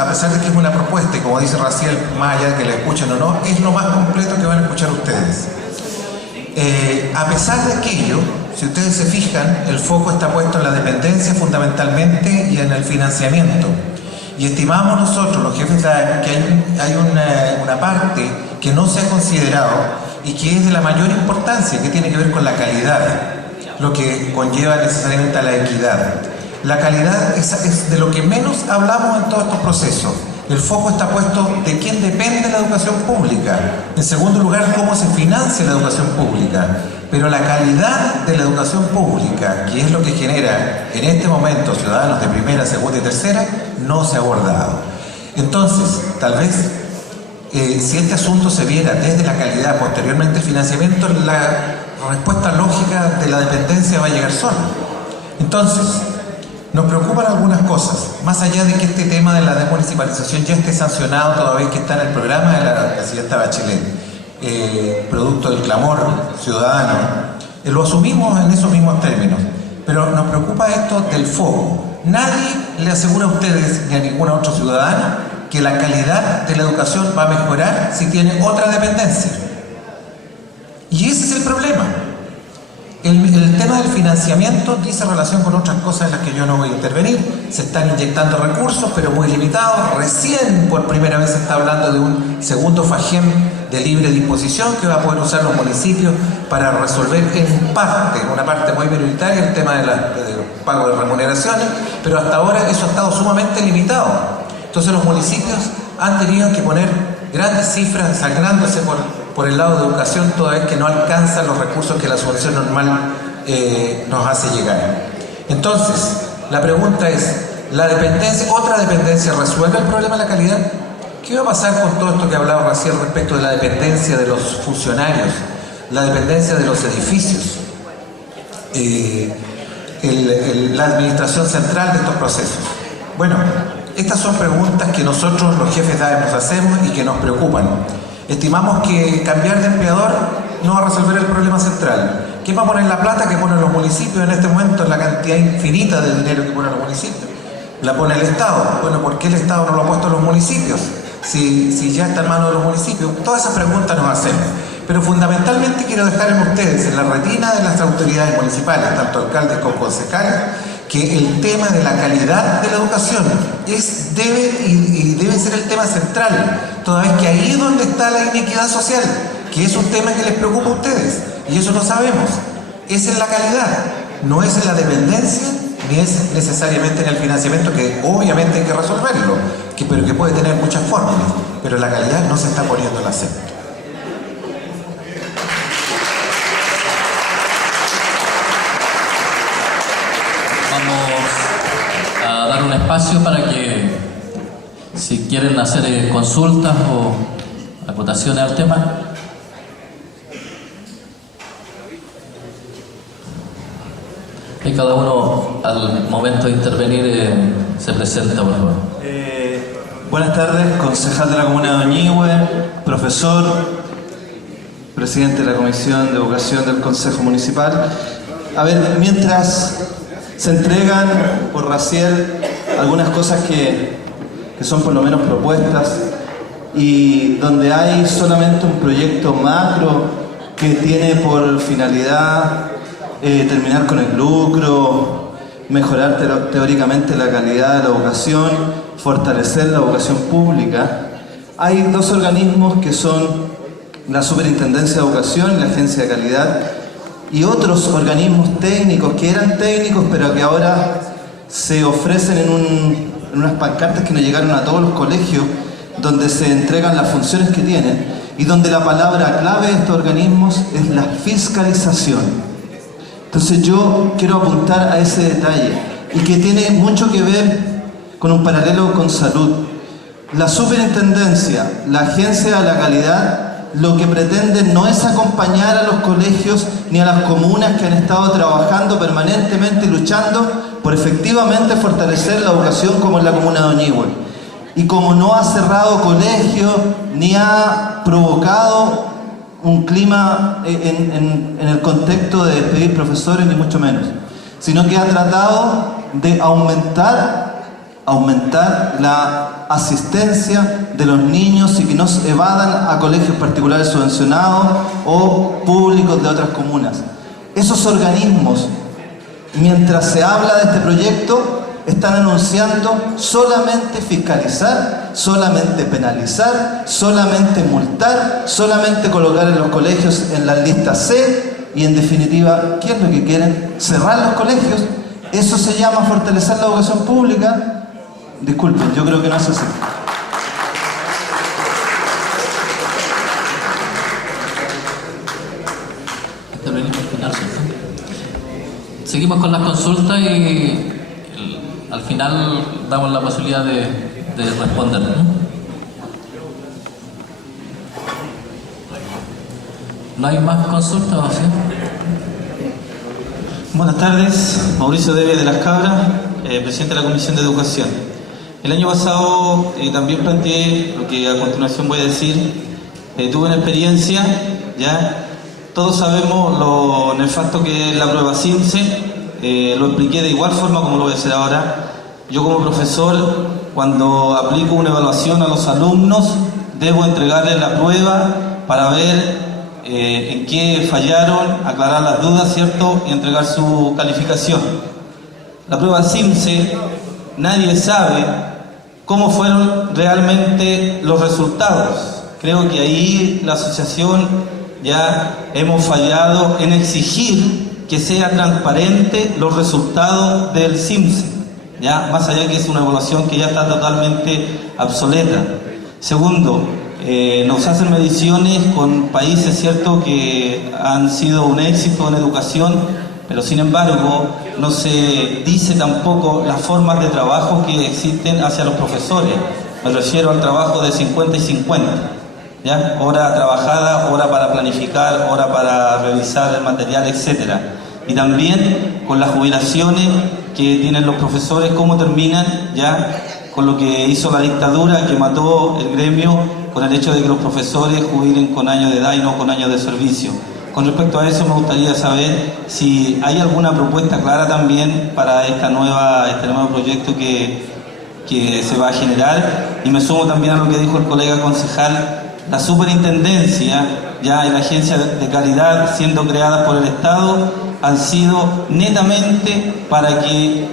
a pesar de que es una propuesta, y como dice Raciel, más allá de que la escuchen o no, es lo más completo que van a escuchar ustedes. A pesar de aquello, si ustedes se fijan, el foco está puesto en la dependencia fundamentalmente y en el financiamiento. Y estimamos nosotros, los jefes de AEM, que hay una parte que no se ha considerado y que es de la mayor importancia, que tiene que ver con la calidad, lo que conlleva necesariamente a la equidad. La calidad es de lo que menos hablamos en todos estos procesos. El foco está puesto de quién depende la educación pública. En segundo lugar, cómo se financia la educación pública. Pero la calidad de la educación pública, que es lo que genera en este momento ciudadanos de primera, segunda y tercera, no se ha abordado. Entonces, tal vez, si este asunto se viera desde la calidad, posteriormente el financiamiento, la respuesta lógica de la dependencia va a llegar sola. Entonces, nos preocupan algunas cosas, más allá de que este tema de la desmunicipalización ya esté sancionado toda vez que está en el programa de la presidenta Bachelet, producto del clamor ciudadano, lo asumimos en esos mismos términos, pero nos preocupa esto del foco. Nadie le asegura a ustedes ni a ningún otro ciudadano que la calidad de la educación va a mejorar si tiene otra dependencia. Y ese es el problema. El tema del financiamiento dice relación con otras cosas en las que yo no voy a intervenir. Se están inyectando recursos, pero muy limitados. Recién por primera vez se está hablando de un segundo FAGEM de libre disposición que va a poder usar los municipios para resolver en parte, una parte muy minoritaria, el tema del pago de remuneraciones, pero hasta ahora eso ha estado sumamente limitado. Entonces los municipios han tenido que poner grandes cifras sangrándose por el lado de educación, toda vez que no alcanzan los recursos que la subvención normal nos hace llegar. Entonces, la pregunta es, ¿otra dependencia resuelve el problema de la calidad? ¿Qué va a pasar con todo esto que hablaba recién respecto de la dependencia de los funcionarios, la dependencia de los edificios, la administración central de estos procesos? Bueno, estas son preguntas que nosotros, los jefes de AEM, nos hacemos y que nos preocupan. Estimamos que cambiar de empleador no va a resolver el problema central. ¿Quién va a poner la plata que ponen los municipios en este momento, en la cantidad infinita de dinero que ponen los municipios? La pone el Estado. Bueno, ¿por qué el Estado no lo ha puesto en los municipios? Si ya está en manos de los municipios. Todas esas preguntas nos hacemos. Pero fundamentalmente quiero dejar en ustedes, en la retina de las autoridades municipales, tanto alcaldes como concejales, que el tema de la calidad de la educación debe ser el tema central, toda vez que ahí es donde está la inequidad social, que es un tema que les preocupa a ustedes, y eso lo sabemos. Es en la calidad, no es en la dependencia, ni es necesariamente en el financiamiento, que obviamente hay que resolverlo, pero que puede tener muchas fórmulas, pero la calidad no se está poniendo el acento. Dar un espacio para que, si quieren hacer consultas o acotaciones al tema. Y cada uno, al momento de intervenir, se presenta, por favor. Buenas tardes, concejal de la Comuna de Oñihue, profesor, presidente de la Comisión de Educación del Consejo Municipal. A ver, mientras se entregan por Raciel algunas cosas que son por lo menos propuestas, y donde hay solamente un proyecto macro que tiene por finalidad terminar con el lucro, mejorar teóricamente la calidad de la educación, fortalecer la educación pública. Hay dos organismos que son la Superintendencia de Educación y la Agencia de Calidad, y otros organismos técnicos que eran técnicos pero que ahora se ofrecen en unas pancartas que nos llegaron a todos los colegios, donde se entregan las funciones que tienen y donde la palabra clave de estos organismos es la fiscalización. Entonces yo quiero apuntar a ese detalle, y que tiene mucho que ver con un paralelo con salud. La superintendencia, la agencia de la calidad, lo que pretende no es acompañar a los colegios ni a las comunas que han estado trabajando permanentemente y luchando por efectivamente fortalecer la educación, como en la comuna de Oñihue. Y como no ha cerrado colegios ni ha provocado un clima en el contexto de despedir profesores, ni mucho menos, sino que ha tratado de aumentar aumentar la asistencia de los niños y que no se evadan a colegios particulares subvencionados o públicos de otras comunas. Esos organismos, mientras se habla de este proyecto, están anunciando solamente fiscalizar, solamente penalizar, solamente multar, solamente colocar en los colegios en las listas C y en definitiva, ¿qué es lo que quieren? Cerrar los colegios. ¿Eso se llama fortalecer la educación pública? Disculpen, yo creo que no es así. Seguimos con las consultas y al final damos la posibilidad de responder, ¿no? ¿No hay más consultas o sí? Buenas tardes, Mauricio Debe de Las Cabras, presidente de la Comisión de Educación. El año pasado también planteé lo que a continuación voy a decir. Tuve una experiencia, ya todos sabemos lo nefasto que es la prueba CIMSE. Lo expliqué de igual forma como lo voy a hacer ahora. Yo como profesor, cuando aplico una evaluación a los alumnos, debo entregarles la prueba para ver en qué fallaron, aclarar las dudas, ¿cierto? Y entregar su calificación. La prueba CIMSE, nadie sabe cómo fueron realmente los resultados. Creo que ahí la asociación ya hemos fallado en exigir que sea transparente los resultados del CIMSE, ya más allá que es una evaluación que ya está totalmente obsoleta. Segundo, nos hacen mediciones con países, cierto, que han sido un éxito en educación, pero sin embargo no se dice tampoco las formas de trabajo que existen hacia los profesores. Me refiero al trabajo de 50 y 50. ¿Ya? Hora trabajada, hora para planificar, hora para revisar el material, etc. Y también con las jubilaciones que tienen los profesores, cómo terminan ya con lo que hizo la dictadura, que mató el gremio, con el hecho de que los profesores jubilen con años de edad y no con años de servicio. Con respecto a eso me gustaría saber si hay alguna propuesta clara también para este nuevo proyecto que se va a generar. Y me sumo también a lo que dijo el colega concejal. La superintendencia ya y la agencia de caridad siendo creadas por el Estado han sido netamente para que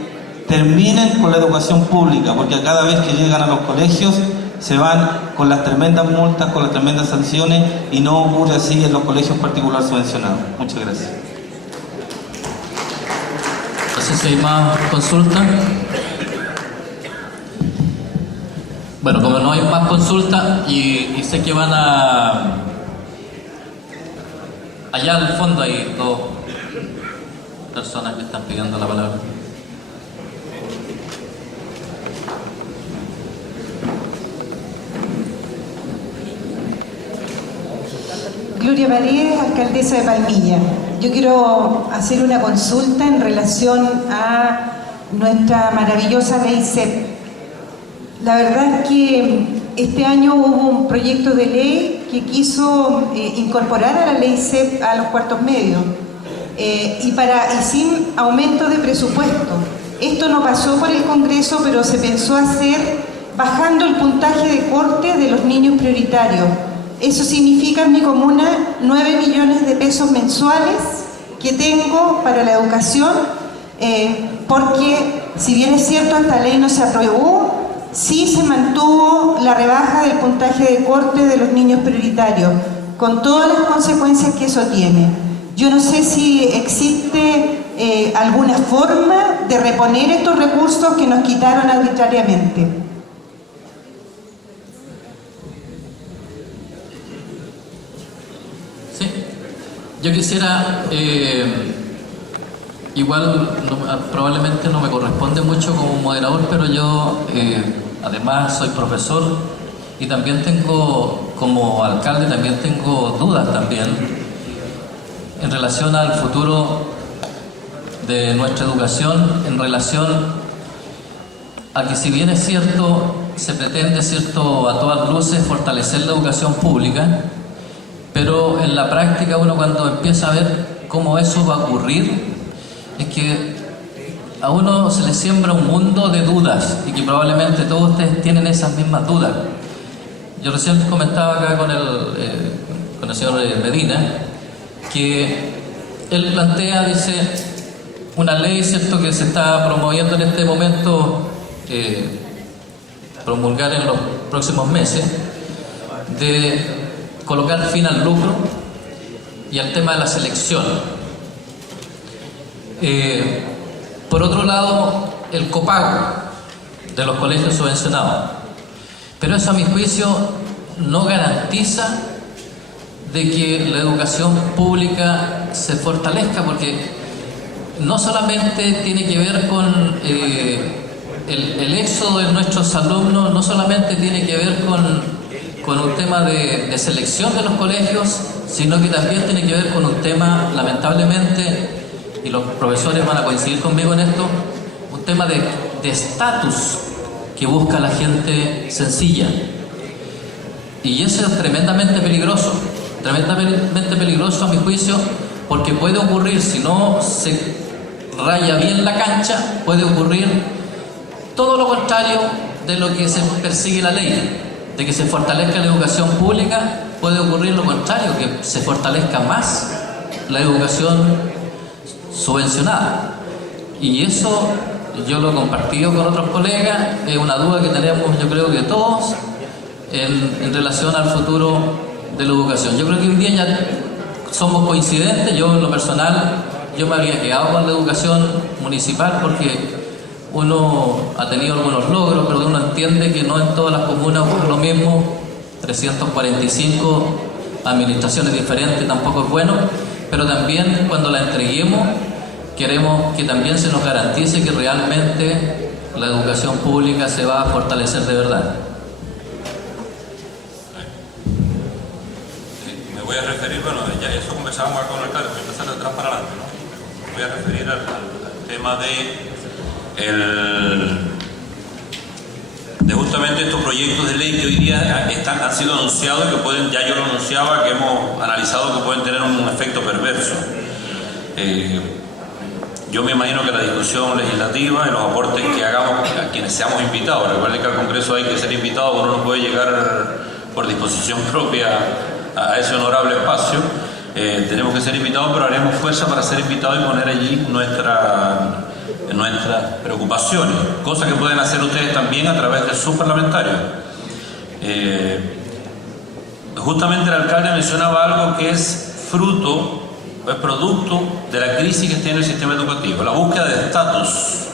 terminen con la educación pública, porque cada vez que llegan a los colegios se van con las tremendas multas, con las tremendas sanciones, y no ocurre así en los colegios particulares subvencionados. Muchas gracias. No sé si hay más consultas. Bueno, como no hay más consultas y sé que van a... Allá al fondo hay dos personas que están pidiendo la palabra. Gloria Paredes, alcaldesa de Palmilla. Yo quiero hacer una consulta en relación a nuestra maravillosa ley CEP. La verdad es que este año hubo un proyecto de ley que quiso incorporar a la ley CEP a los cuartos medios y sin aumento de presupuesto. Esto no pasó por el Congreso, pero se pensó hacer bajando el puntaje de corte de los niños prioritarios. Eso significa en mi comuna 9 millones de pesos mensuales que tengo para la educación, porque si bien es cierto esta ley no se aprobó, sí se mantuvo la rebaja del puntaje de corte de los niños prioritarios, con todas las consecuencias que eso tiene. Yo no sé si existe alguna forma de reponer estos recursos que nos quitaron arbitrariamente. Sí, yo quisiera, igual probablemente no me corresponde mucho como moderador, pero yo además soy profesor y también tengo, como alcalde, también tengo dudas también en relación al futuro de nuestra educación, en relación a que si bien es cierto, se pretende, cierto, a todas luces fortalecer la educación pública, pero en la práctica uno cuando empieza a ver cómo eso va a ocurrir, es que a uno se le siembra un mundo de dudas y que probablemente todos ustedes tienen esas mismas dudas. Yo recién comentaba acá con el señor Medina que él plantea, dice, una ley, ¿cierto?, que se está promoviendo en este momento, promulgar en los próximos meses, de colocar fin al lucro y al tema de la selección. Por otro lado, el copago de los colegios subvencionados. Pero eso, a mi juicio, no garantiza de que la educación pública se fortalezca, porque no solamente tiene que ver con el éxodo de nuestros alumnos, no solamente tiene que ver con un tema de selección de los colegios, sino que también tiene que ver con un tema, lamentablemente, y los profesores van a coincidir conmigo en esto, un tema de estatus que busca la gente sencilla. Y eso es tremendamente peligroso a mi juicio, porque puede ocurrir, si no se raya bien la cancha, puede ocurrir todo lo contrario de lo que se persigue la ley, de que se fortalezca la educación pública. Puede ocurrir lo contrario, que se fortalezca más la educación subvencionada. Y eso yo lo he compartido con otros colegas, es una duda que tenemos, yo creo que todos, en relación al futuro de la educación. Yo creo que hoy día ya somos coincidentes. Yo, en lo personal, yo me habría quedado con la educación municipal porque uno ha tenido algunos logros, pero uno entiende que no en todas las comunas ocurre lo mismo. 345 administraciones diferentes tampoco es bueno, pero también cuando la entreguemos queremos que también se nos garantice que realmente la educación pública se va a fortalecer de verdad. Me voy a referir, bueno, ya eso conversábamos acá con el alcalde, voy a empezar de atrás para adelante, ¿no? Me voy a referir al tema de justamente estos proyectos de ley que hoy día han sido anunciados y que pueden, ya yo lo anunciaba, que hemos analizado que pueden tener un efecto perverso. Yo me imagino que la discusión legislativa y los aportes que hagamos a quienes seamos invitados, recuerden que al Congreso hay que ser invitado, uno no puede llegar por disposición propia a ese honorable espacio, tenemos que ser invitados, pero haremos fuerza para ser invitados y poner allí nuestras preocupaciones, cosas que pueden hacer ustedes también a través de sus parlamentarios. Justamente el alcalde mencionaba algo que es fruto, es producto de la crisis que tiene el sistema educativo, la búsqueda de estatus.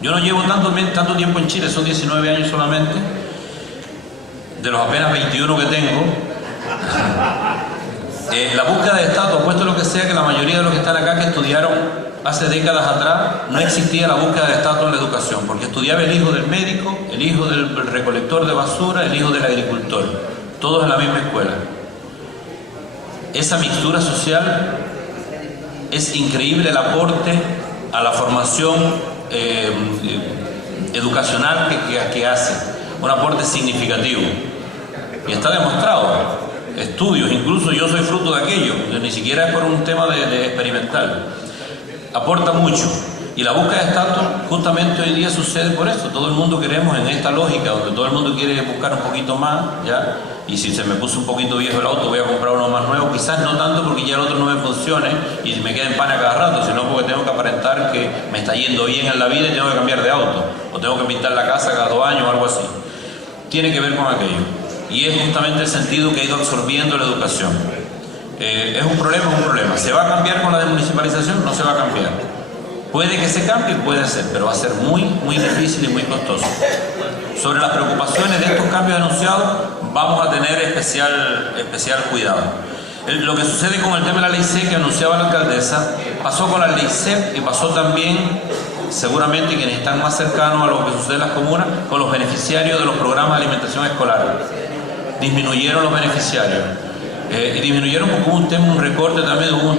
Yo no llevo tanto tiempo en Chile, son 19 años solamente, de los apenas 21 que tengo. La búsqueda de estatus, puesto lo que sea que la mayoría de los que están acá que estudiaron hace décadas atrás, no existía la búsqueda de estatus en la educación, porque estudiaba el hijo del médico, el hijo del recolector de basura, el hijo del agricultor, todos en la misma escuela. Esa mixtura social es increíble, el aporte a la formación educacional que hace, un aporte significativo. Y está demostrado, estudios, incluso yo soy fruto de aquello, ni siquiera es por un tema de experimental. Aporta mucho. Y la búsqueda de estatus justamente hoy día sucede por eso. Todo el mundo queremos en esta lógica, donde todo el mundo quiere buscar un poquito más, ¿ya? Y si se me puso un poquito viejo el auto, voy a comprar uno más nuevo, quizás no tanto porque ya el otro no me funcione y me queda en pana cada rato, sino porque tengo que aparentar que me está yendo bien en la vida y tengo que cambiar de auto, o tengo que pintar la casa cada 2 años o algo así. Tiene que ver con aquello. Y es justamente el sentido que ha ido absorbiendo la educación. ¿Es un problema? ¿Se va a cambiar con la desmunicipalización? No se va a cambiar. Puede que se cambie, puede ser, pero va a ser muy, muy difícil y muy costoso. Sobre las preocupaciones de estos cambios anunciados, vamos a tener especial cuidado. Lo que sucede con el tema de la ley C que anunciaba la alcaldesa, pasó con la ley C y pasó también, seguramente quienes están más cercanos a lo que sucede en las comunas, con los beneficiarios de los programas de alimentación escolar. Disminuyeron los beneficiarios. Y disminuyeron porque hubo un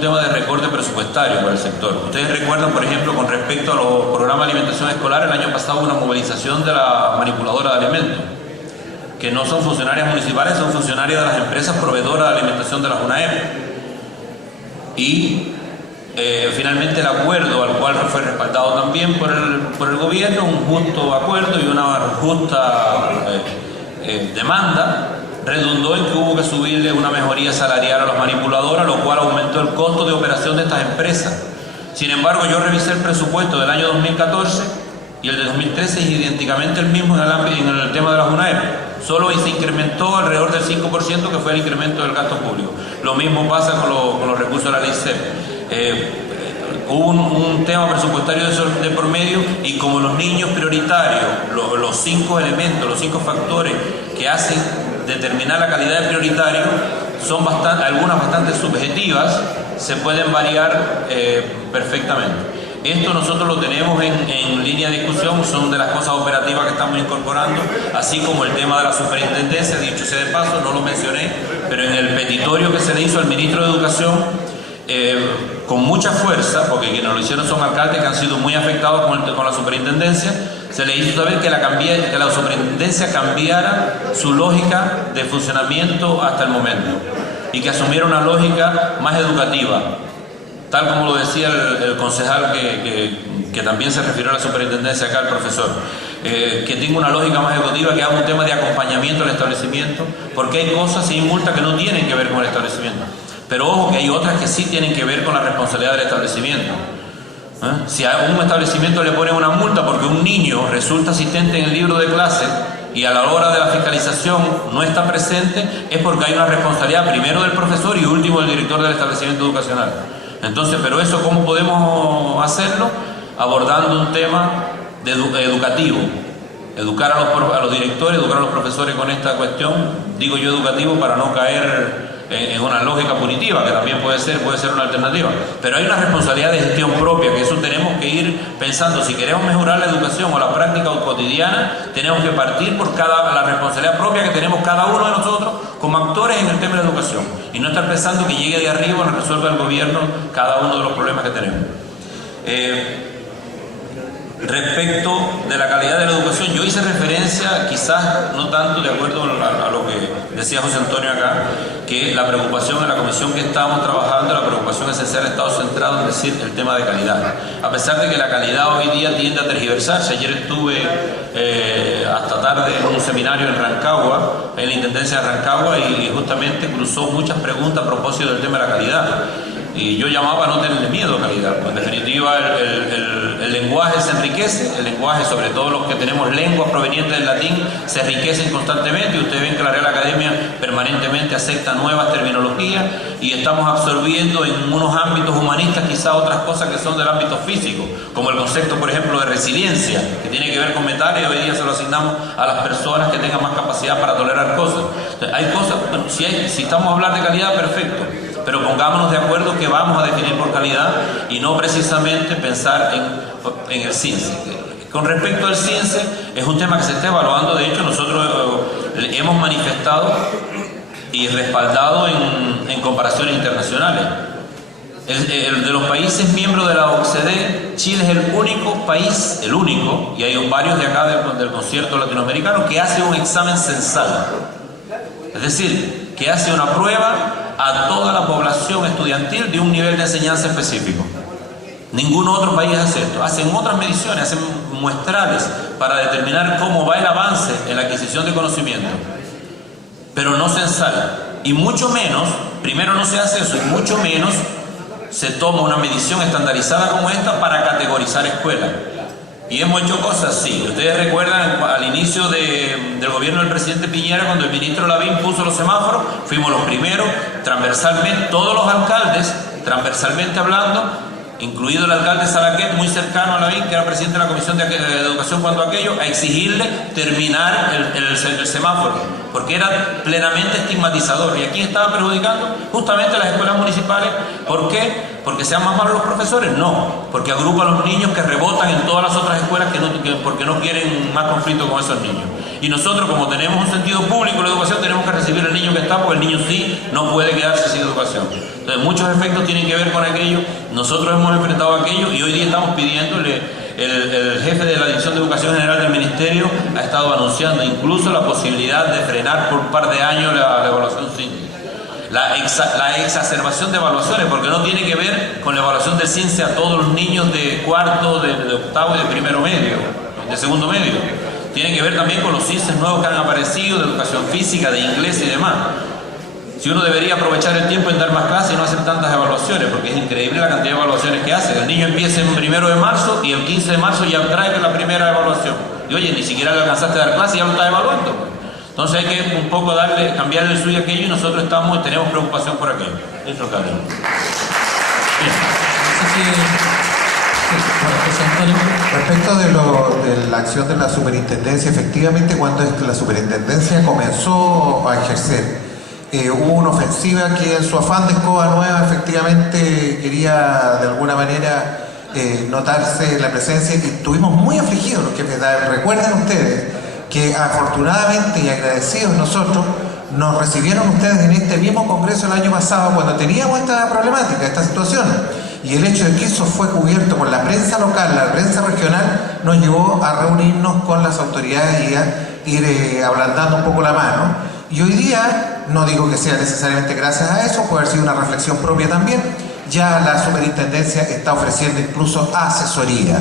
tema de recorte presupuestario para el sector. Ustedes recuerdan, por ejemplo, con respecto a los programas de alimentación escolar, el año pasado hubo una movilización de la manipuladora de alimentos, que no son funcionarias municipales, son funcionarias de las empresas proveedoras de alimentación de la UNAEP. Y finalmente el acuerdo, al cual fue respaldado también por el gobierno, un justo acuerdo y una justa demanda, redundó en que hubo que subirle una mejoría salarial a los manipuladores, lo cual aumentó el costo de operación de estas empresas. Sin embargo, yo revisé el presupuesto del año 2014 y el de 2013 es idénticamente el mismo en el tema de las UNAEP. Solo se incrementó alrededor del 5%, que fue el incremento del gasto público. Lo mismo pasa con los recursos de la ley CEP. Hubo un tema presupuestario de por medio, y como los niños prioritarios, los 5 elementos, los 5 factores que hacen determinar la calidad de prioritario son algunas bastante subjetivas, se pueden variar perfectamente. Esto nosotros lo tenemos en línea de discusión, son de las cosas operativas que estamos incorporando, así como el tema de la superintendencia. Dicho sea de paso, no lo mencioné, pero en el petitorio que se le hizo al ministro de Educación, con mucha fuerza, porque quienes lo hicieron son alcaldes que han sido muy afectados con la superintendencia, se le hizo saber que la superintendencia cambiara su lógica de funcionamiento hasta el momento y que asumiera una lógica más educativa, tal como lo decía el concejal que también se refirió a la superintendencia acá, el profesor, que tenga una lógica más educativa, que haga un tema de acompañamiento al establecimiento, porque hay cosas y hay multas que no tienen que ver con el establecimiento. Pero ojo que hay otras que sí tienen que ver con la responsabilidad del establecimiento. Si a un establecimiento le ponen una multa porque un niño resulta asistente en el libro de clase y a la hora de la fiscalización no está presente, es porque hay una responsabilidad primero del profesor y último del director del establecimiento educacional. Entonces, pero eso, ¿cómo podemos hacerlo? Abordando un tema educativo. Educar a los directores, educar a los profesores con esta cuestión. Digo yo educativo para no caer en una lógica punitiva, que también puede ser una alternativa. Pero hay una responsabilidad de gestión propia, que eso tenemos que ir pensando. Si queremos mejorar la educación o la práctica cotidiana, tenemos que partir por la responsabilidad propia que tenemos cada uno de nosotros como actores en el tema de la educación, y no estar pensando que llegue de arriba o resuelva el gobierno cada uno de los problemas que tenemos. Respecto de la calidad de la educación, yo hice referencia, quizás no tanto de acuerdo a lo que decía José Antonio acá, que la preocupación en la comisión que estábamos trabajando, la preocupación esencial ha estado centrada en decir el tema de calidad. A pesar de que la calidad hoy día tiende a tergiversarse. Ayer estuve hasta tarde en un seminario en Rancagua, en la Intendencia de Rancagua, y justamente cruzó muchas preguntas a propósito del tema de la calidad. Y yo llamaba a no tenerle miedo a la calidad. En definitiva, el lenguaje se enriquece, el lenguaje, sobre todo los que tenemos lenguas provenientes del latín, se enriquecen constantemente, y ustedes ven que la Real Academia permanentemente acepta nuevas terminologías, y estamos absorbiendo en unos ámbitos humanistas quizá otras cosas que son del ámbito físico, como el concepto, por ejemplo, de resiliencia, que tiene que ver con metales, y hoy día se lo asignamos a las personas que tengan más capacidad para tolerar cosas. Entonces, hay cosas, bueno, si estamos a hablar de calidad, perfecto, pero pongámonos de acuerdo que vamos a definir por calidad y no precisamente pensar en el CINCE. Con respecto al CINCE, es un tema que se está evaluando. De hecho, nosotros hemos manifestado y respaldado en comparaciones internacionales. De los países miembros de la OCDE, Chile es el único país, y hay varios de acá del concierto latinoamericano, que hace un examen censal. Es decir, que hace una prueba a toda la población estudiantil de un nivel de enseñanza específico. Ningún otro país hace esto. Hacen otras mediciones, hacen muestrales para determinar cómo va el avance en la adquisición de conocimiento, pero no censal. Y mucho menos, primero no se hace eso, y mucho menos se toma una medición estandarizada como esta para categorizar escuelas. Y hemos hecho cosas, sí. Ustedes recuerdan al inicio del gobierno del presidente Piñera, cuando el ministro Lavín puso los semáforos, fuimos los primeros, transversalmente, todos los alcaldes, transversalmente hablando, incluido el alcalde Salaquet, muy cercano a Lavín, que era presidente de la Comisión de Educación cuando aquello, a exigirle terminar el semáforo, porque era plenamente estigmatizador. ¿Y a quién estaba perjudicando? Justamente a las escuelas municipales. ¿Por qué? ¿Porque sean más malos los profesores? No, porque agrupa a los niños que rebotan en todas las otras escuelas porque no quieren más conflicto con esos niños. Y nosotros, como tenemos un sentido público en la educación, tenemos que recibir al niño que está, porque el niño sí no puede quedarse sin educación. Entonces, muchos efectos tienen que ver con aquello. Nosotros hemos enfrentado aquello, y hoy día estamos pidiéndole, el jefe de la Dirección de Educación General del Ministerio ha estado anunciando incluso la posibilidad de frenar por un par de años la evaluación CINCE. la exacerbación de evaluaciones, porque no tiene que ver con la evaluación del CINCE a todos los niños de cuarto, de octavo y de primero medio, de segundo medio. Tiene que ver también con los CINCES nuevos que han aparecido, de educación física, de inglés y demás. Si uno debería aprovechar el tiempo en dar más clases y no hacer tantas evaluaciones, porque es increíble la cantidad de evaluaciones que hace. El niño empieza en 1 de marzo y el 15 de marzo ya trae la primera evaluación. Y oye, ni siquiera le alcanzaste a dar clase y ya lo está evaluando. Entonces hay que un poco cambiarle el suyo a aquello, y nosotros tenemos preocupación por aquello. Eso es lo que hablamos. Respecto de la acción de la superintendencia, efectivamente cuando la superintendencia comenzó a ejercer, hubo una ofensiva que en su afán de escoba nueva efectivamente quería de alguna manera notarse la presencia, y estuvimos muy afligidos los jefes de edad. Recuerden ustedes que afortunadamente y agradecidos nosotros, nos recibieron ustedes en este mismo congreso el año pasado cuando teníamos esta problemática, esta situación, y el hecho de que eso fue cubierto por la prensa local, la prensa regional, nos llevó a reunirnos con las autoridades y a ir ablandando un poco la mano. Y hoy día, no digo que sea necesariamente gracias a eso, puede haber sido una reflexión propia también, ya la superintendencia está ofreciendo incluso asesoría.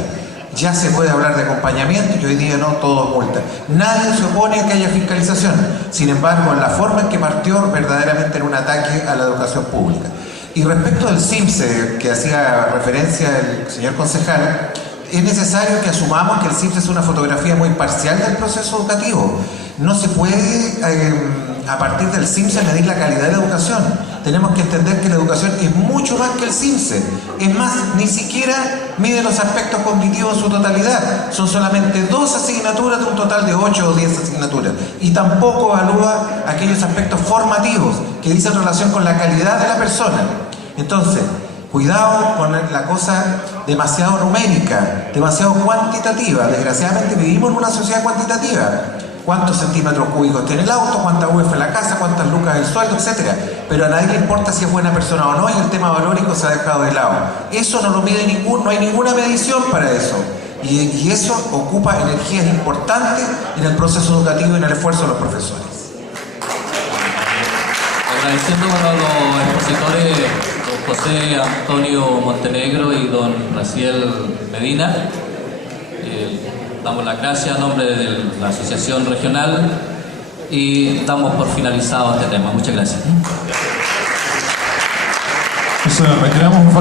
Ya se puede hablar de acompañamiento y hoy día no todo es multa. Nadie se opone a que haya fiscalización. Sin embargo, la forma en que partió verdaderamente era un ataque a la educación pública. Y respecto del CIMSE, que hacía referencia el señor concejal, es necesario que asumamos que el CIMSE es una fotografía muy parcial del proceso educativo. No se puede, a partir del CIMSE, medir la calidad de la educación. Tenemos que entender que la educación es mucho más que el CIMSE. Es más, ni siquiera mide los aspectos cognitivos en su totalidad. Son solamente 2 asignaturas de un total de 8 o 10 asignaturas. Y tampoco evalúa aquellos aspectos formativos que dicen relación con la calidad de la persona. Entonces, cuidado con la cosa demasiado numérica, demasiado cuantitativa. Desgraciadamente vivimos en una sociedad cuantitativa. ¿Cuántos centímetros cúbicos tiene el auto? ¿Cuántas UF en la casa? ¿Cuántas lucas el sueldo? Etcétera. Pero a nadie le importa si es buena persona o no, y el tema valórico se ha dejado de lado. Eso no lo mide no hay ninguna medición para eso. Y eso ocupa energías importantes en el proceso educativo y en el esfuerzo de los profesores. Agradeciendo a los expositores, don José Antonio Montenegro y don Raciel Medina. Damos las gracias a nombre de la Asociación Regional y damos por finalizado este tema. Muchas gracias. Retiramos un